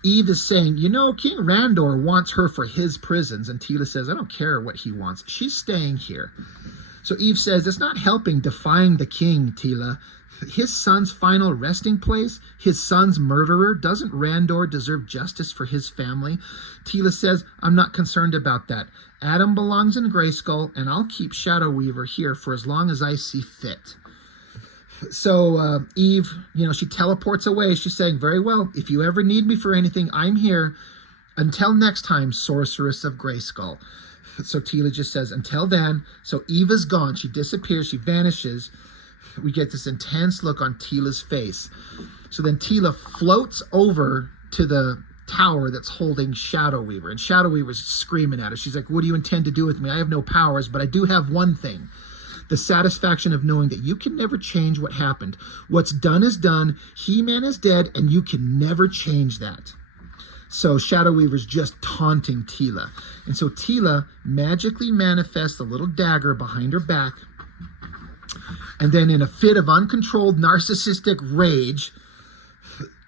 Eve is saying, King Randor wants her for his prisons. And Teela says, I don't care what he wants. She's staying here. So Eve says, it's not helping defying the king, Teela. His son's final resting place, his son's murderer. Doesn't Randor deserve justice for his family? Teela says, I'm not concerned about that. Adam belongs in Grayskull, and I'll keep Shadow Weaver here for as long as I see fit. So Eve, she teleports away. She's saying, very well, if you ever need me for anything, I'm here. Until next time, sorceress of Grayskull. So Tila just says, until then. So Eva's gone. She disappears. She vanishes. We get this intense look on Tila's face. So then Tila floats over to the tower that's holding Shadow Weaver. And Shadow Weaver's screaming at her. She's like, what do you intend to do with me? I have no powers, but I do have one thing. The satisfaction of knowing that you can never change what happened. What's done is done. He-Man is dead, and you can never change that. So Shadow Weaver's just taunting Tila. And so Tila magically manifests a little dagger behind her back. And then in a fit of uncontrolled narcissistic rage,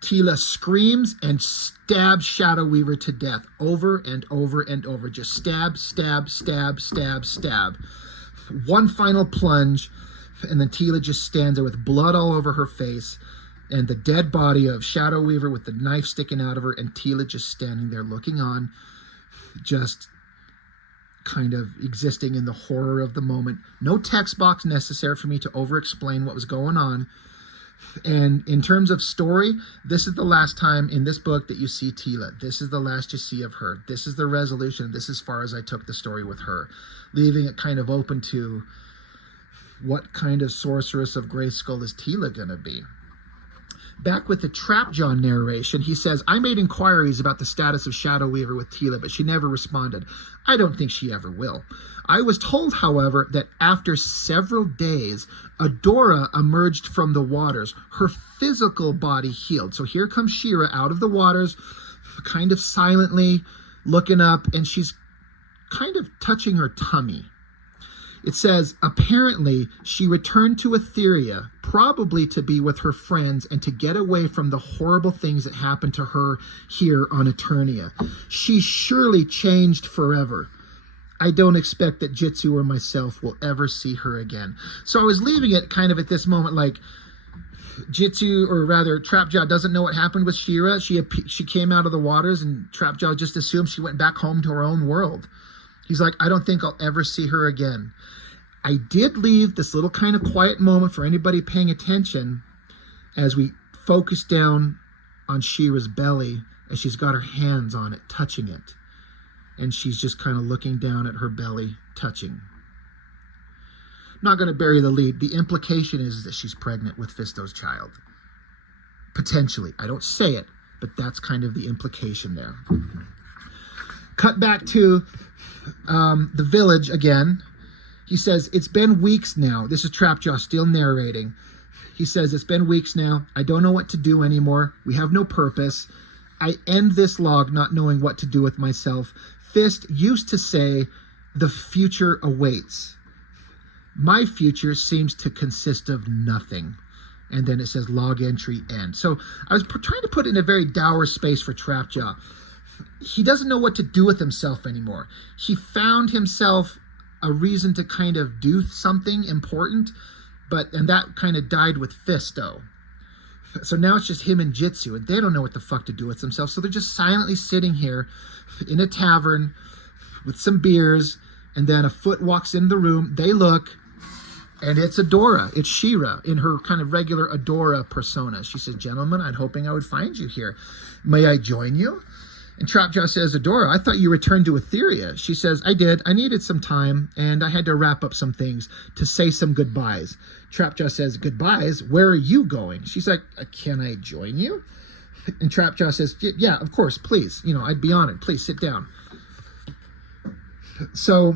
Tila screams and stabs Shadow Weaver to death over and over and over. Just stab, stab, stab, stab, stab. One final plunge, and then Tila just stands there with blood all over her face, and the dead body of Shadow Weaver with the knife sticking out of her, and Tila just standing there looking on, just kind of existing in the horror of the moment. No text box necessary for me to over-explain what was going on. And in terms of story, this is the last time in this book that you see Tila. This is the last you see of her. This is the resolution. This is as far as I took the story with her, leaving it kind of open to what kind of sorceress of Grayskull is Tila going to be. Back with the Trapjaw narration, he says, I made inquiries about the status of Shadow Weaver with Tila, but she never responded. I don't think she ever will. I was told, however, that after several days, Adora emerged from the waters. Her physical body healed. So here comes She-Ra out of the waters, kind of silently looking up, and she's kind of touching her tummy. It says, apparently, she returned to Etheria, probably to be with her friends and to get away from the horrible things that happened to her here on Eternia. She surely changed forever. I don't expect that Jitsu or myself will ever see her again. So I was leaving it kind of at this moment like, Jitsu, or rather Trapjaw, doesn't know what happened with She-Ra. She came out of the waters, and Trapjaw just assumed she went back home to her own world. He's like, I don't think I'll ever see her again. I did leave this little kind of quiet moment for anybody paying attention as we focus down on She-Ra's belly as she's got her hands on it, touching it. And she's just kind of looking down at her belly, touching. I'm not going to bury the lead. The implication is that she's pregnant with Fisto's child. Potentially. I don't say it, but that's kind of the implication there. Cut back to the village again. He says, it's been weeks now. This is Trapjaw still narrating. He says, it's been weeks now. I don't know what to do anymore. We have no purpose. I end this log not knowing what to do with myself. Fist used to say, the future awaits. My future seems to consist of nothing. And then it says log entry end. So I was trying to put it in a very dour space for Trapjaw. He doesn't know what to do with himself anymore. He found himself a reason to kind of do something important, and that kind of died with Fisto. So now it's just him and Jitsu, and they don't know what the fuck to do with themselves. So they're just silently sitting here in a tavern with some beers, and then a foot walks in the room. They look, and it's Adora. It's She-Ra in her kind of regular Adora persona. She says, gentlemen, I'm hoping I would find you here. May I join you? And Trapjaw says, Adora, I thought you returned to Etheria. She says, I did. I needed some time, and I had to wrap up some things to say some goodbyes. Trapjaw says, goodbyes? Where are you going? She's like, can I join you? And Trapjaw says, yeah, of course, please. I'd be honored. Please sit down. So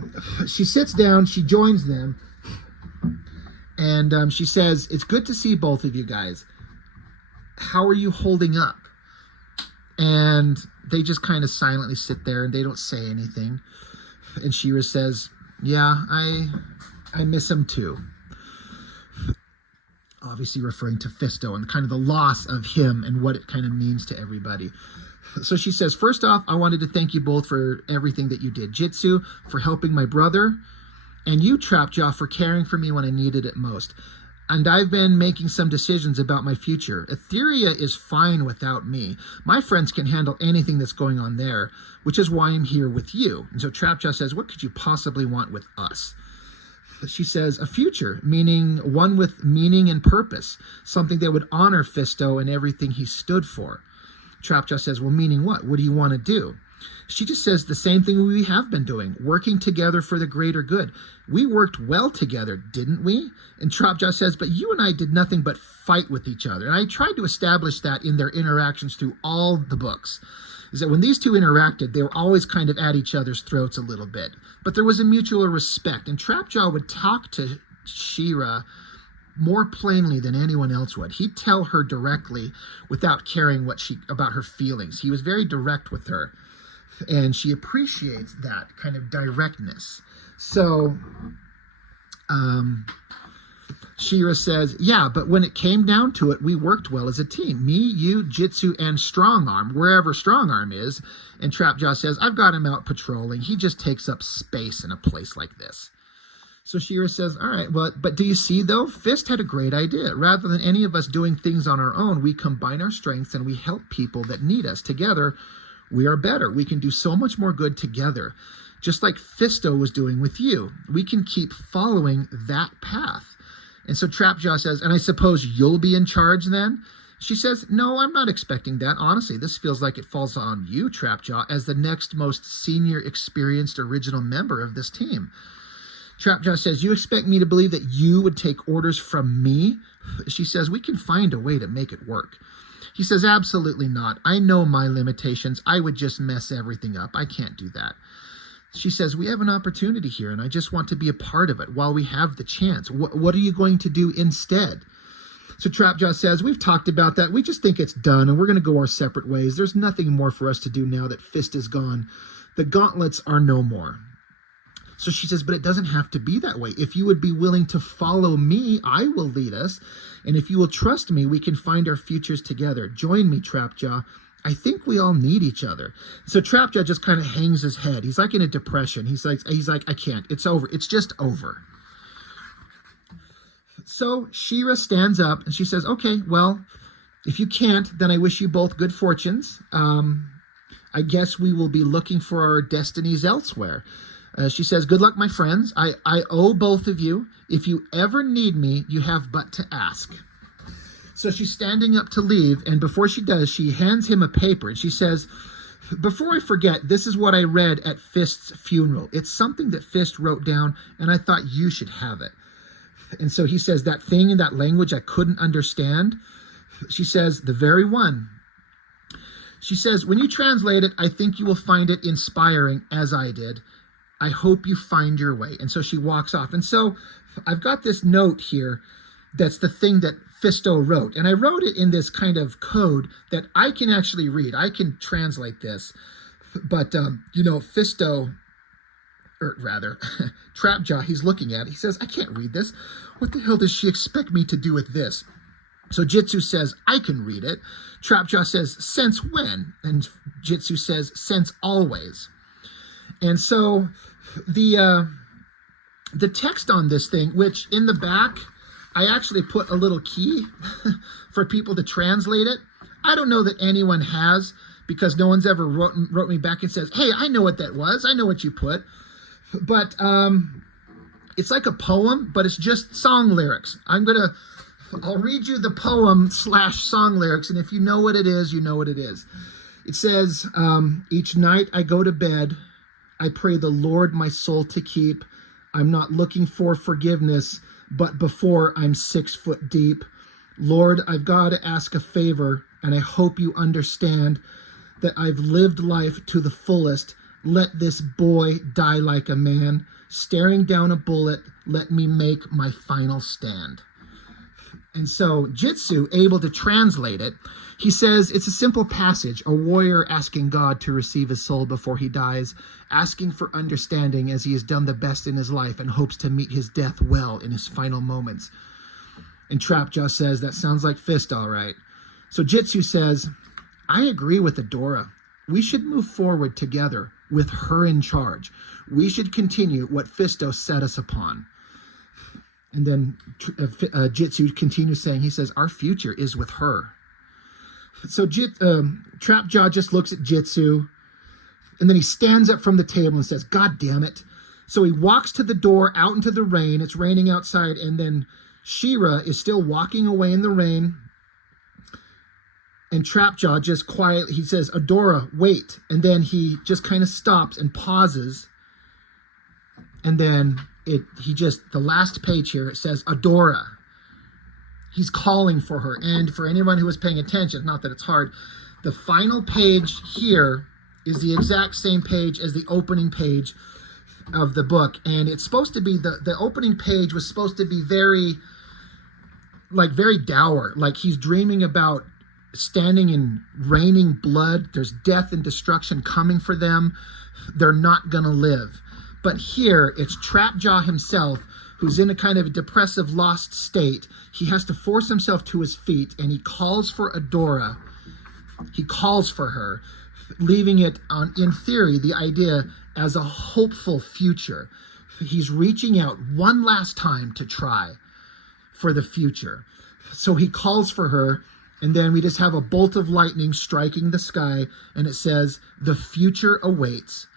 she sits down. She joins them. And she says, it's good to see both of you guys. How are you holding up? And they just kind of silently sit there and they don't say anything. And She-Ra says, yeah, I miss him too. Obviously referring to Fisto and kind of the loss of him and what it kind of means to everybody. So she says, first off, I wanted to thank you both for everything that you did. Jitsu, for helping my brother, and you, Trapjaw, for caring for me when I needed it most. And I've been making some decisions about my future. Etheria is fine without me. My friends can handle anything that's going on there, which is why I'm here with you. And so Trapjaw says, what could you possibly want with us? She says, a future, meaning one with meaning and purpose, something that would honor Fisto and everything he stood for. Trapjaw says, well, meaning what? What do you want to do? She just says the same thing we have been doing, working together for the greater good. We worked well together, didn't we? And Trapjaw says, but you and I did nothing but fight with each other. And I tried to establish that in their interactions through all the books, is that when these two interacted, they were always kind of at each other's throats a little bit. But there was a mutual respect. And Trapjaw would talk to She-Ra more plainly than anyone else would. He'd tell her directly without caring about her feelings. He was very direct with her. And she appreciates that kind of directness. So She-Ra says, yeah, but when it came down to it, we worked well as a team. Me, you, Jitsu, and Strongarm, wherever Strongarm is. And Trapjaw says, I've got him out patrolling. He just takes up space in a place like this. So She-Ra says, all right, but do you see, though? Fist had a great idea. Rather than any of us doing things on our own, we combine our strengths and we help people that need us. Together, we are better. We can do so much more good together. Just like Fisto was doing with you. We can keep following that path. And so Trapjaw says, and I suppose you'll be in charge then? She says, no, I'm not expecting that. Honestly, this feels like it falls on you, Trapjaw, as the next most senior, experienced, original member of this team. Trapjaw says, you expect me to believe that you would take orders from me? She says, we can find a way to make it work. He says, absolutely not. I know my limitations. I would just mess everything up. I can't do that. She says, we have an opportunity here, and I just want to be a part of it while we have the chance. What are you going to do instead? So Trapjaw says, we've talked about that. We just think it's done, and we're going to go our separate ways. There's nothing more for us to do now that Fist is gone. The gauntlets are no more. So she says, but it doesn't have to be that way. If you would be willing to follow me, I will lead us. And if you will trust me, we can find our futures together. Join me, Trapjaw. I think we all need each other. So Trapjaw just kind of hangs his head. He's like in a depression. He's like, I can't. It's over. It's just over. So She-Ra stands up and she says, okay, well, if you can't, then I wish you both good fortunes. I guess we will be looking for our destinies elsewhere. She says, good luck, my friends. I owe both of you. If you ever need me, you have but to ask. So she's standing up to leave, and before she does, she hands him a paper, and she says, before I forget, this is what I read at Fist's funeral. It's something that Fist wrote down, and I thought you should have it. And so he says, that thing in that language I couldn't understand. She says, the very one. She says, when you translate it, I think you will find it inspiring, as I did. I hope you find your way. And so she walks off. And so I've got this note here that's the thing that Fisto wrote. And I wrote it in this kind of code that I can actually read. I can translate this. But, Fisto, or rather, Trapjaw, he's looking at it. He says, I can't read this. What the hell does she expect me to do with this? So Jitsu says, I can read it. Trapjaw says, since when? And Jitsu says, since always. And so the text on this thing, which in the back, I actually put a little key for people to translate it. I don't know that anyone has, because no one's ever wrote me back and says, hey, I know what that was. I know what you put. But it's like a poem, but it's just song lyrics. I'll read you the poem / song lyrics, and if you know what it is, you know what it is. It says, each night I go to bed, I pray the Lord my soul to keep. I'm not looking for forgiveness, but before I'm 6 foot deep. Lord, I've got to ask a favor, and I hope you understand that I've lived life to the fullest. Let this boy die like a man. Staring down a bullet, let me make my final stand. And so Jitsu, able to translate it, he says it's a simple passage, a warrior asking God to receive his soul before he dies, asking for understanding as he has done the best in his life and hopes to meet his death well in his final moments. And Trapjaw says, that sounds like Fist, all right. So Jitsu says, I agree with Adora. We should move forward together with her in charge. We should continue what Fisto set us upon. And then Jitsu continues saying, he says, our future is with her. So Trapjaw just looks at Jitsu, and then he stands up from the table and says, God damn it. So he walks to the door out into the rain. It's raining outside, and then She-Ra is still walking away in the rain. And Trapjaw just quietly, he says, Adora, wait. And then he just kind of stops and pauses. And then the last page here, it says, Adora. He's calling for her. And for anyone who was paying attention, not that it's hard, the final page here is the exact same page as the opening page of the book. And it's supposed to be, the opening page was supposed to be very dour. Like he's dreaming about standing in raining blood. There's death and destruction coming for them. They're not going to live. But here, it's Trapjaw himself, who's in a kind of a depressive, lost state. He has to force himself to his feet, and he calls for Adora. He calls for her, leaving it on, in theory, the idea as a hopeful future. He's reaching out one last time to try for the future. So he calls for her, and then we just have a bolt of lightning striking the sky, and it says, the future awaits.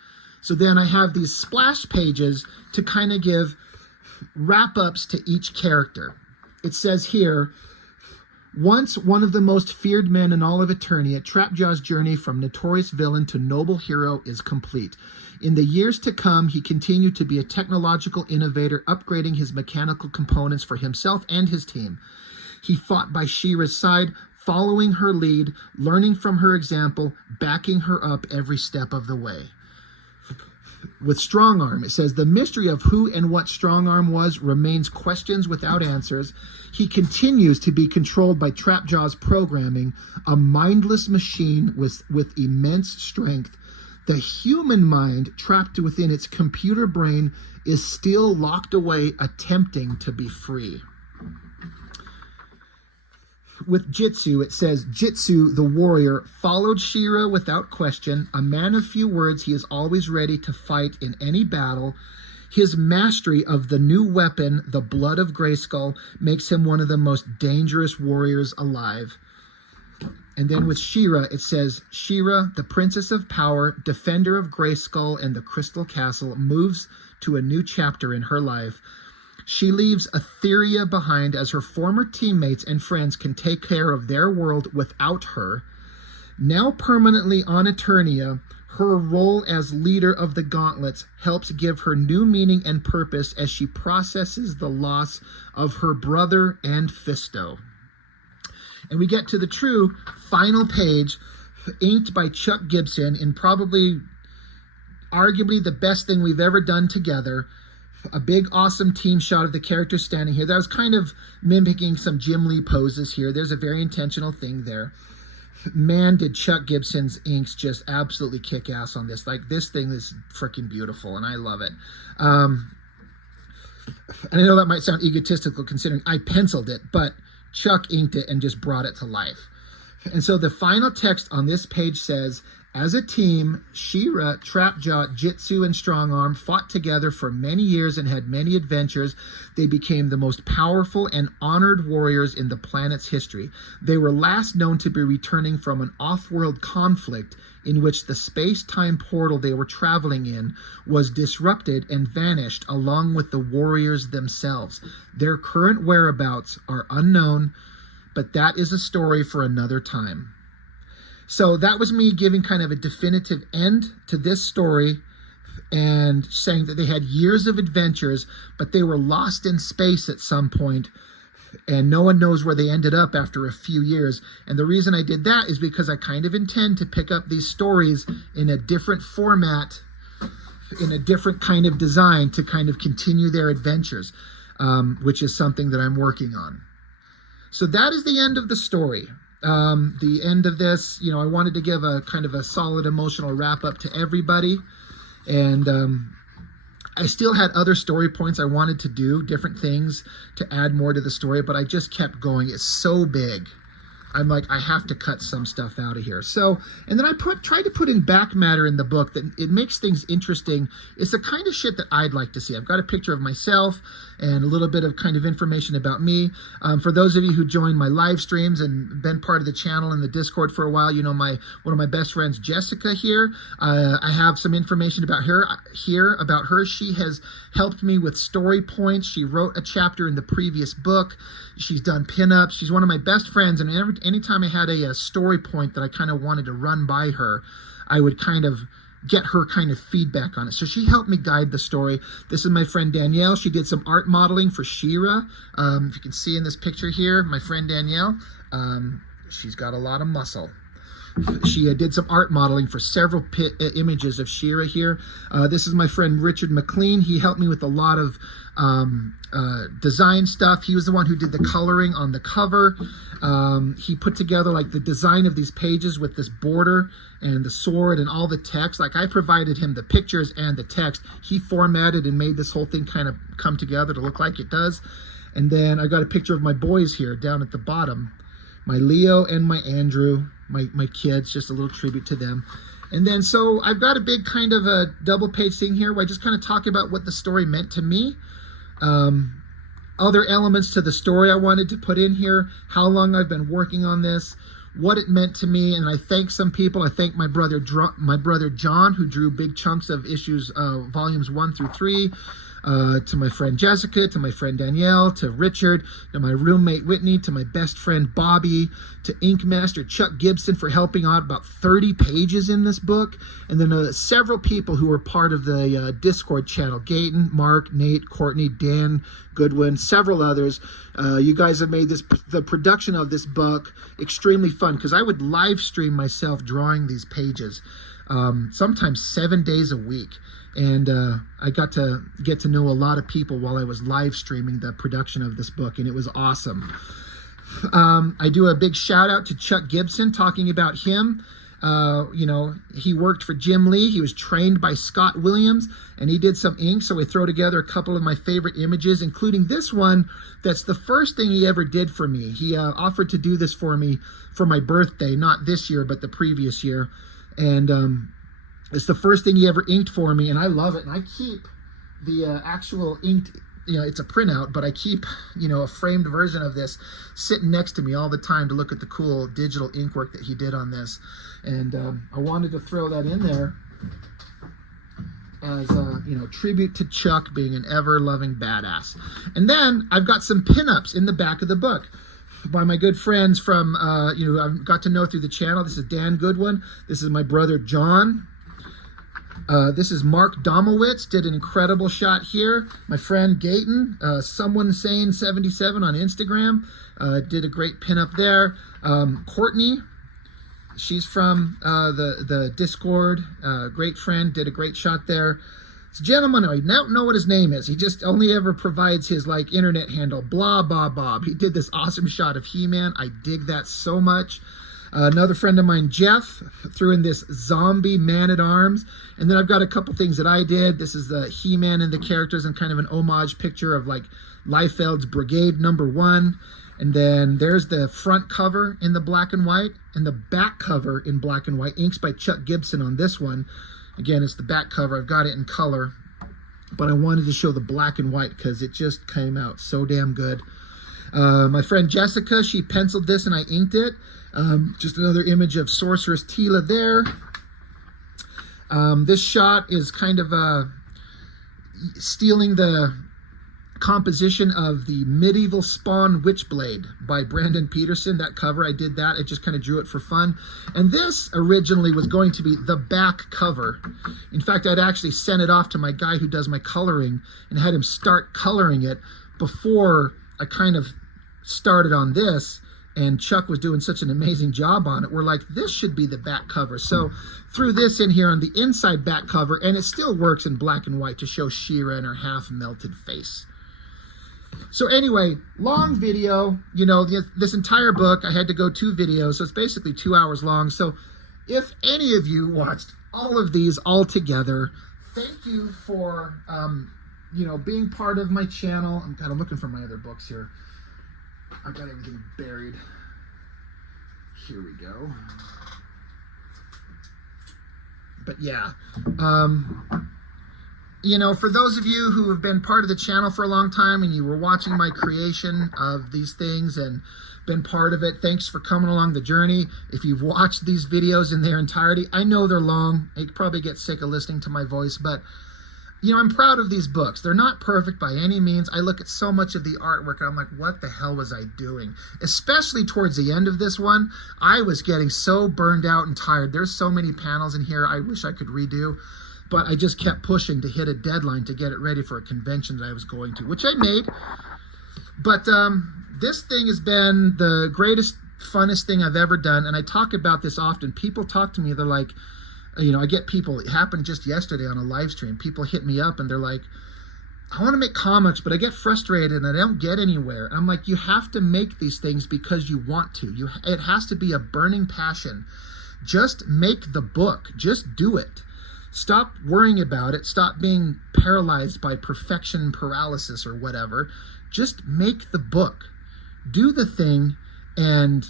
So then I have these splash pages to kind of give wrap-ups to each character. It says here, once one of the most feared men in all of Eternia, Trapjaw's journey from notorious villain to noble hero is complete. In the years to come, he continued to be a technological innovator, upgrading his mechanical components for himself and his team. He fought by She-Ra's side, following her lead, learning from her example, backing her up every step of the way. With Strongarm, it says, the mystery of who and what Strongarm was remains questions without answers. He continues to be controlled by Trapjaw's programming, a mindless machine with immense strength. The human mind, trapped within its computer brain, is still locked away, attempting to be free. With Jitsu, it says, Jitsu, the warrior, followed She-Ra without question. A man of few words, he is always ready to fight in any battle. His mastery of the new weapon, the blood of Grayskull, makes him one of the most dangerous warriors alive. And then with She-Ra, it says, She-Ra, the princess of power, defender of Grayskull and the Crystal Castle, moves to a new chapter in her life. She leaves Etheria behind as her former teammates and friends can take care of their world without her. Now permanently on Eternia, her role as leader of the Gauntlets helps give her new meaning and purpose as she processes the loss of her brother and Fisto. And we get to the true final page, inked by Chuck Gibson in probably, arguably the best thing we've ever done together. A big, awesome team shot of the characters standing here. That was kind of mimicking some Jim Lee poses here. There's a very intentional thing there. Man, did Chuck Gibson's inks just absolutely kick ass on this. Like, this thing is freaking beautiful, and I love it. And I know that might sound egotistical considering I penciled it, but Chuck inked it and just brought it to life. And so the final text on this page says, as a team, She-Ra, Trapjaw, Jitsu, and Strongarm fought together for many years and had many adventures. They became the most powerful and honored warriors in the planet's history. They were last known to be returning from an off-world conflict in which the space-time portal they were traveling in was disrupted and vanished along with the warriors themselves. Their current whereabouts are unknown, but that is a story for another time. So that was me giving kind of a definitive end to this story and saying that they had years of adventures, but they were lost in space at some point, and no one knows where they ended up after a few years. And the reason I did that is because I kind of intend to pick up these stories in a different format, in a different kind of design to kind of continue their adventures, which is something that I'm working on. So that is the end of the story. The end of this, you know, I wanted to give a kind of a solid emotional wrap up to everybody. And I still had other story points I wanted to do, different things to add more to the story, but I just kept going. It's so big. I'm like, I have to cut some stuff out of here. So, and then I tried to put in back matter in the book that it makes things interesting. It's the kind of shit that I'd like to see. I've got a picture of myself and a little bit of kind of information about me. For those of you who joined my live streams and been part of the channel and the Discord for a while, you know, one of my best friends, Jessica here. I have some information about her here. She has helped me with story points. She wrote a chapter in the previous book. She's done pinups. She's one of my best friends, and anytime I had a story point that I kind of wanted to run by her, I would kind of get her kind of feedback on it. So she helped me guide the story. This is my friend Danielle. She did some art modeling for She-Ra. If you can see in this picture here, my friend Danielle, she's got a lot of muscle. She did some art modeling for several images of She-Ra here. This is my friend Richard McLean. He helped me with a lot of design stuff. He was the one who did the coloring on the cover. He put together like the design of these pages with this border and the sword and all the text. Like I provided him the pictures and the text. He formatted and made this whole thing kind of come together to look like it does. And then I got a picture of my boys here down at the bottom. My Leo and my Andrew, my kids, just a little tribute to them. And then so I've got a big kind of a double page thing here where I just kind of talk about what the story meant to me. Other elements to the story I wanted to put in here, how long I've been working on this, what it meant to me, and I thank some people. I thank my brother John, who drew big chunks of issues, volumes 1 through 3, to my friend Jessica, to my friend Danielle, to Richard, to my roommate Whitney, to my best friend Bobby, to Ink Master Chuck Gibson for helping out about 30 pages in this book, and then several people who were part of the Discord channel, Gayton, Mark, Nate, Courtney, Dan, Goodwin, several others. You guys have made the production of this book extremely fun, because I would live stream myself drawing these pages, sometimes 7 days a week. And I got to get to know a lot of people while I was live streaming the production of this book, and it was awesome. I do a big shout out to Chuck Gibson, talking about him. You know, he worked for Jim Lee. He was trained by Scott Williams, and he did some ink. So we throw together a couple of my favorite images, including this one. That's the first thing he ever did for me. He offered to do this for me for my birthday, not this year, but the previous year. And it's the first thing he ever inked for me, and I love it. And I keep the actual inked, you know, it's a printout, but I keep, you know, a framed version of this sitting next to me all the time to look at the cool digital ink work that he did on this. And I wanted to throw that in there as a, you know, tribute to Chuck being an ever-loving badass. And then I've got some pinups in the back of the book by my good friends from, you know, I've got to know through the channel. This is Dan Goodwin. This is my brother John. This is Mark Domowitz, did an incredible shot here. My friend Gayton, someone saying 77 on Instagram, did a great pinup there. Courtney, she's from the Discord, great friend, did a great shot there. This gentleman, I don't know what his name is. He just only ever provides his like internet handle, blah, blah, Bob. He did this awesome shot of He-Man. I dig that so much. Another friend of mine, Jeff, threw in this zombie man-at-arms. And then I've got a couple things that I did. This is the He-Man and the characters and kind of an homage picture of like Liefeld's Brigade #1. And then there's the front cover in the black and white and the back cover in black and white. Inks by Chuck Gibson on this one. Again, it's the back cover. I've got it in color, but I wanted to show the black and white because it just came out so damn good. My friend Jessica, she penciled this and I inked it. Just another image of Sorceress Tila there. This shot is kind of stealing the composition of the Medieval Spawn Witchblade by Brandon Peterson. That cover, I did that. I just kind of drew it for fun. And this originally was going to be the back cover. In fact, I'd actually sent it off to my guy who does my coloring and had him start coloring it before I kind of started on this. And Chuck was doing such an amazing job on it. We're like, this should be the back cover. So threw this in here on the inside back cover, and it still works in black and white to show She-Ra and her half-melted face. So anyway, long video. You know, this entire book, I had to go 2 videos, so it's basically 2 hours long. So if any of you watched all of these all together, thank you for, you know, being part of my channel. I'm kind of looking for my other books here. I got everything buried. Here we go. But yeah, you know, for those of you who have been part of the channel for a long time and you were watching my creation of these things and been part of it, thanks for coming along the journey. If you've watched these videos in their entirety, I know they're long. You probably get sick of listening to my voice, but I'm proud of these books. They're not perfect by any means. I look at so much of the artwork and I'm like, what the hell was I doing? Especially towards the end of this one, I was getting so burned out and tired. There's so many panels in here I wish I could redo, but I just kept pushing to hit a deadline to get it ready for a convention that I was going to, which I made. But this thing has been the greatest, funnest thing I've ever done, and I talk about this often. People talk to me, they're like, I get people, it happened just yesterday on a live stream, people hit me up and they're like, I want to make comics, but I get frustrated and I don't get anywhere. And I'm like, you have to make these things because you want to. It has to be a burning passion. Just make the book. Just do it. Stop worrying about it. Stop being paralyzed by perfection paralysis or whatever. Just make the book. Do the thing, and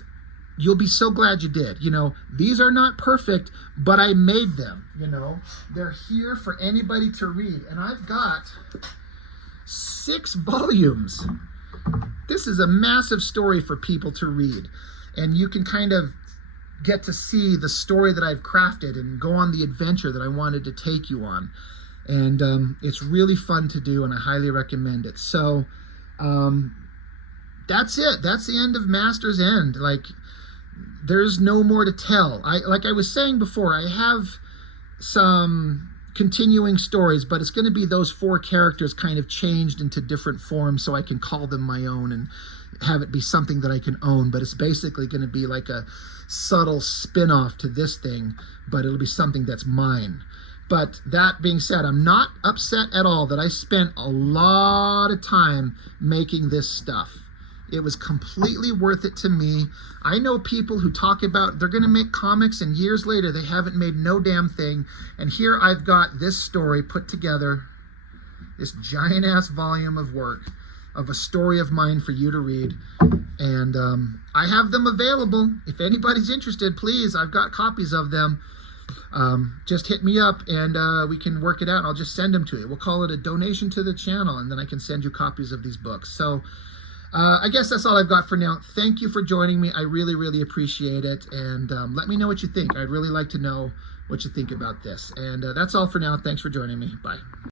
you'll be so glad you did. These are not perfect, but I made them. They're here for anybody to read. And I've got 6 volumes. This is a massive story for people to read. And you can kind of get to see the story that I've crafted and go on the adventure that I wanted to take you on. And it's really fun to do, and I highly recommend it. So that's it. That's the end of Master's End. There's no more to tell. Like I was saying before, I have some continuing stories, but it's going to be those 4 characters kind of changed into different forms so I can call them my own and have it be something that I can own. But it's basically going to be like a subtle spin-off to this thing, but it'll be something that's mine. But that being said, I'm not upset at all that I spent a lot of time making this stuff. It was completely worth it to me. I know people who talk about they're going to make comics and years later they haven't made no damn thing. And here I've got this story put together, this giant ass volume of work of a story of mine for you to read. And I have them available. If anybody's interested, please, I've got copies of them. Just hit me up and we can work it out. I'll just send them to you. We'll call it a donation to the channel, and then I can send you copies of these books. So I guess that's all I've got for now. Thank you for joining me. I really, really appreciate it. And let me know what you think. I'd really like to know what you think about this. And that's all for now. Thanks for joining me. Bye.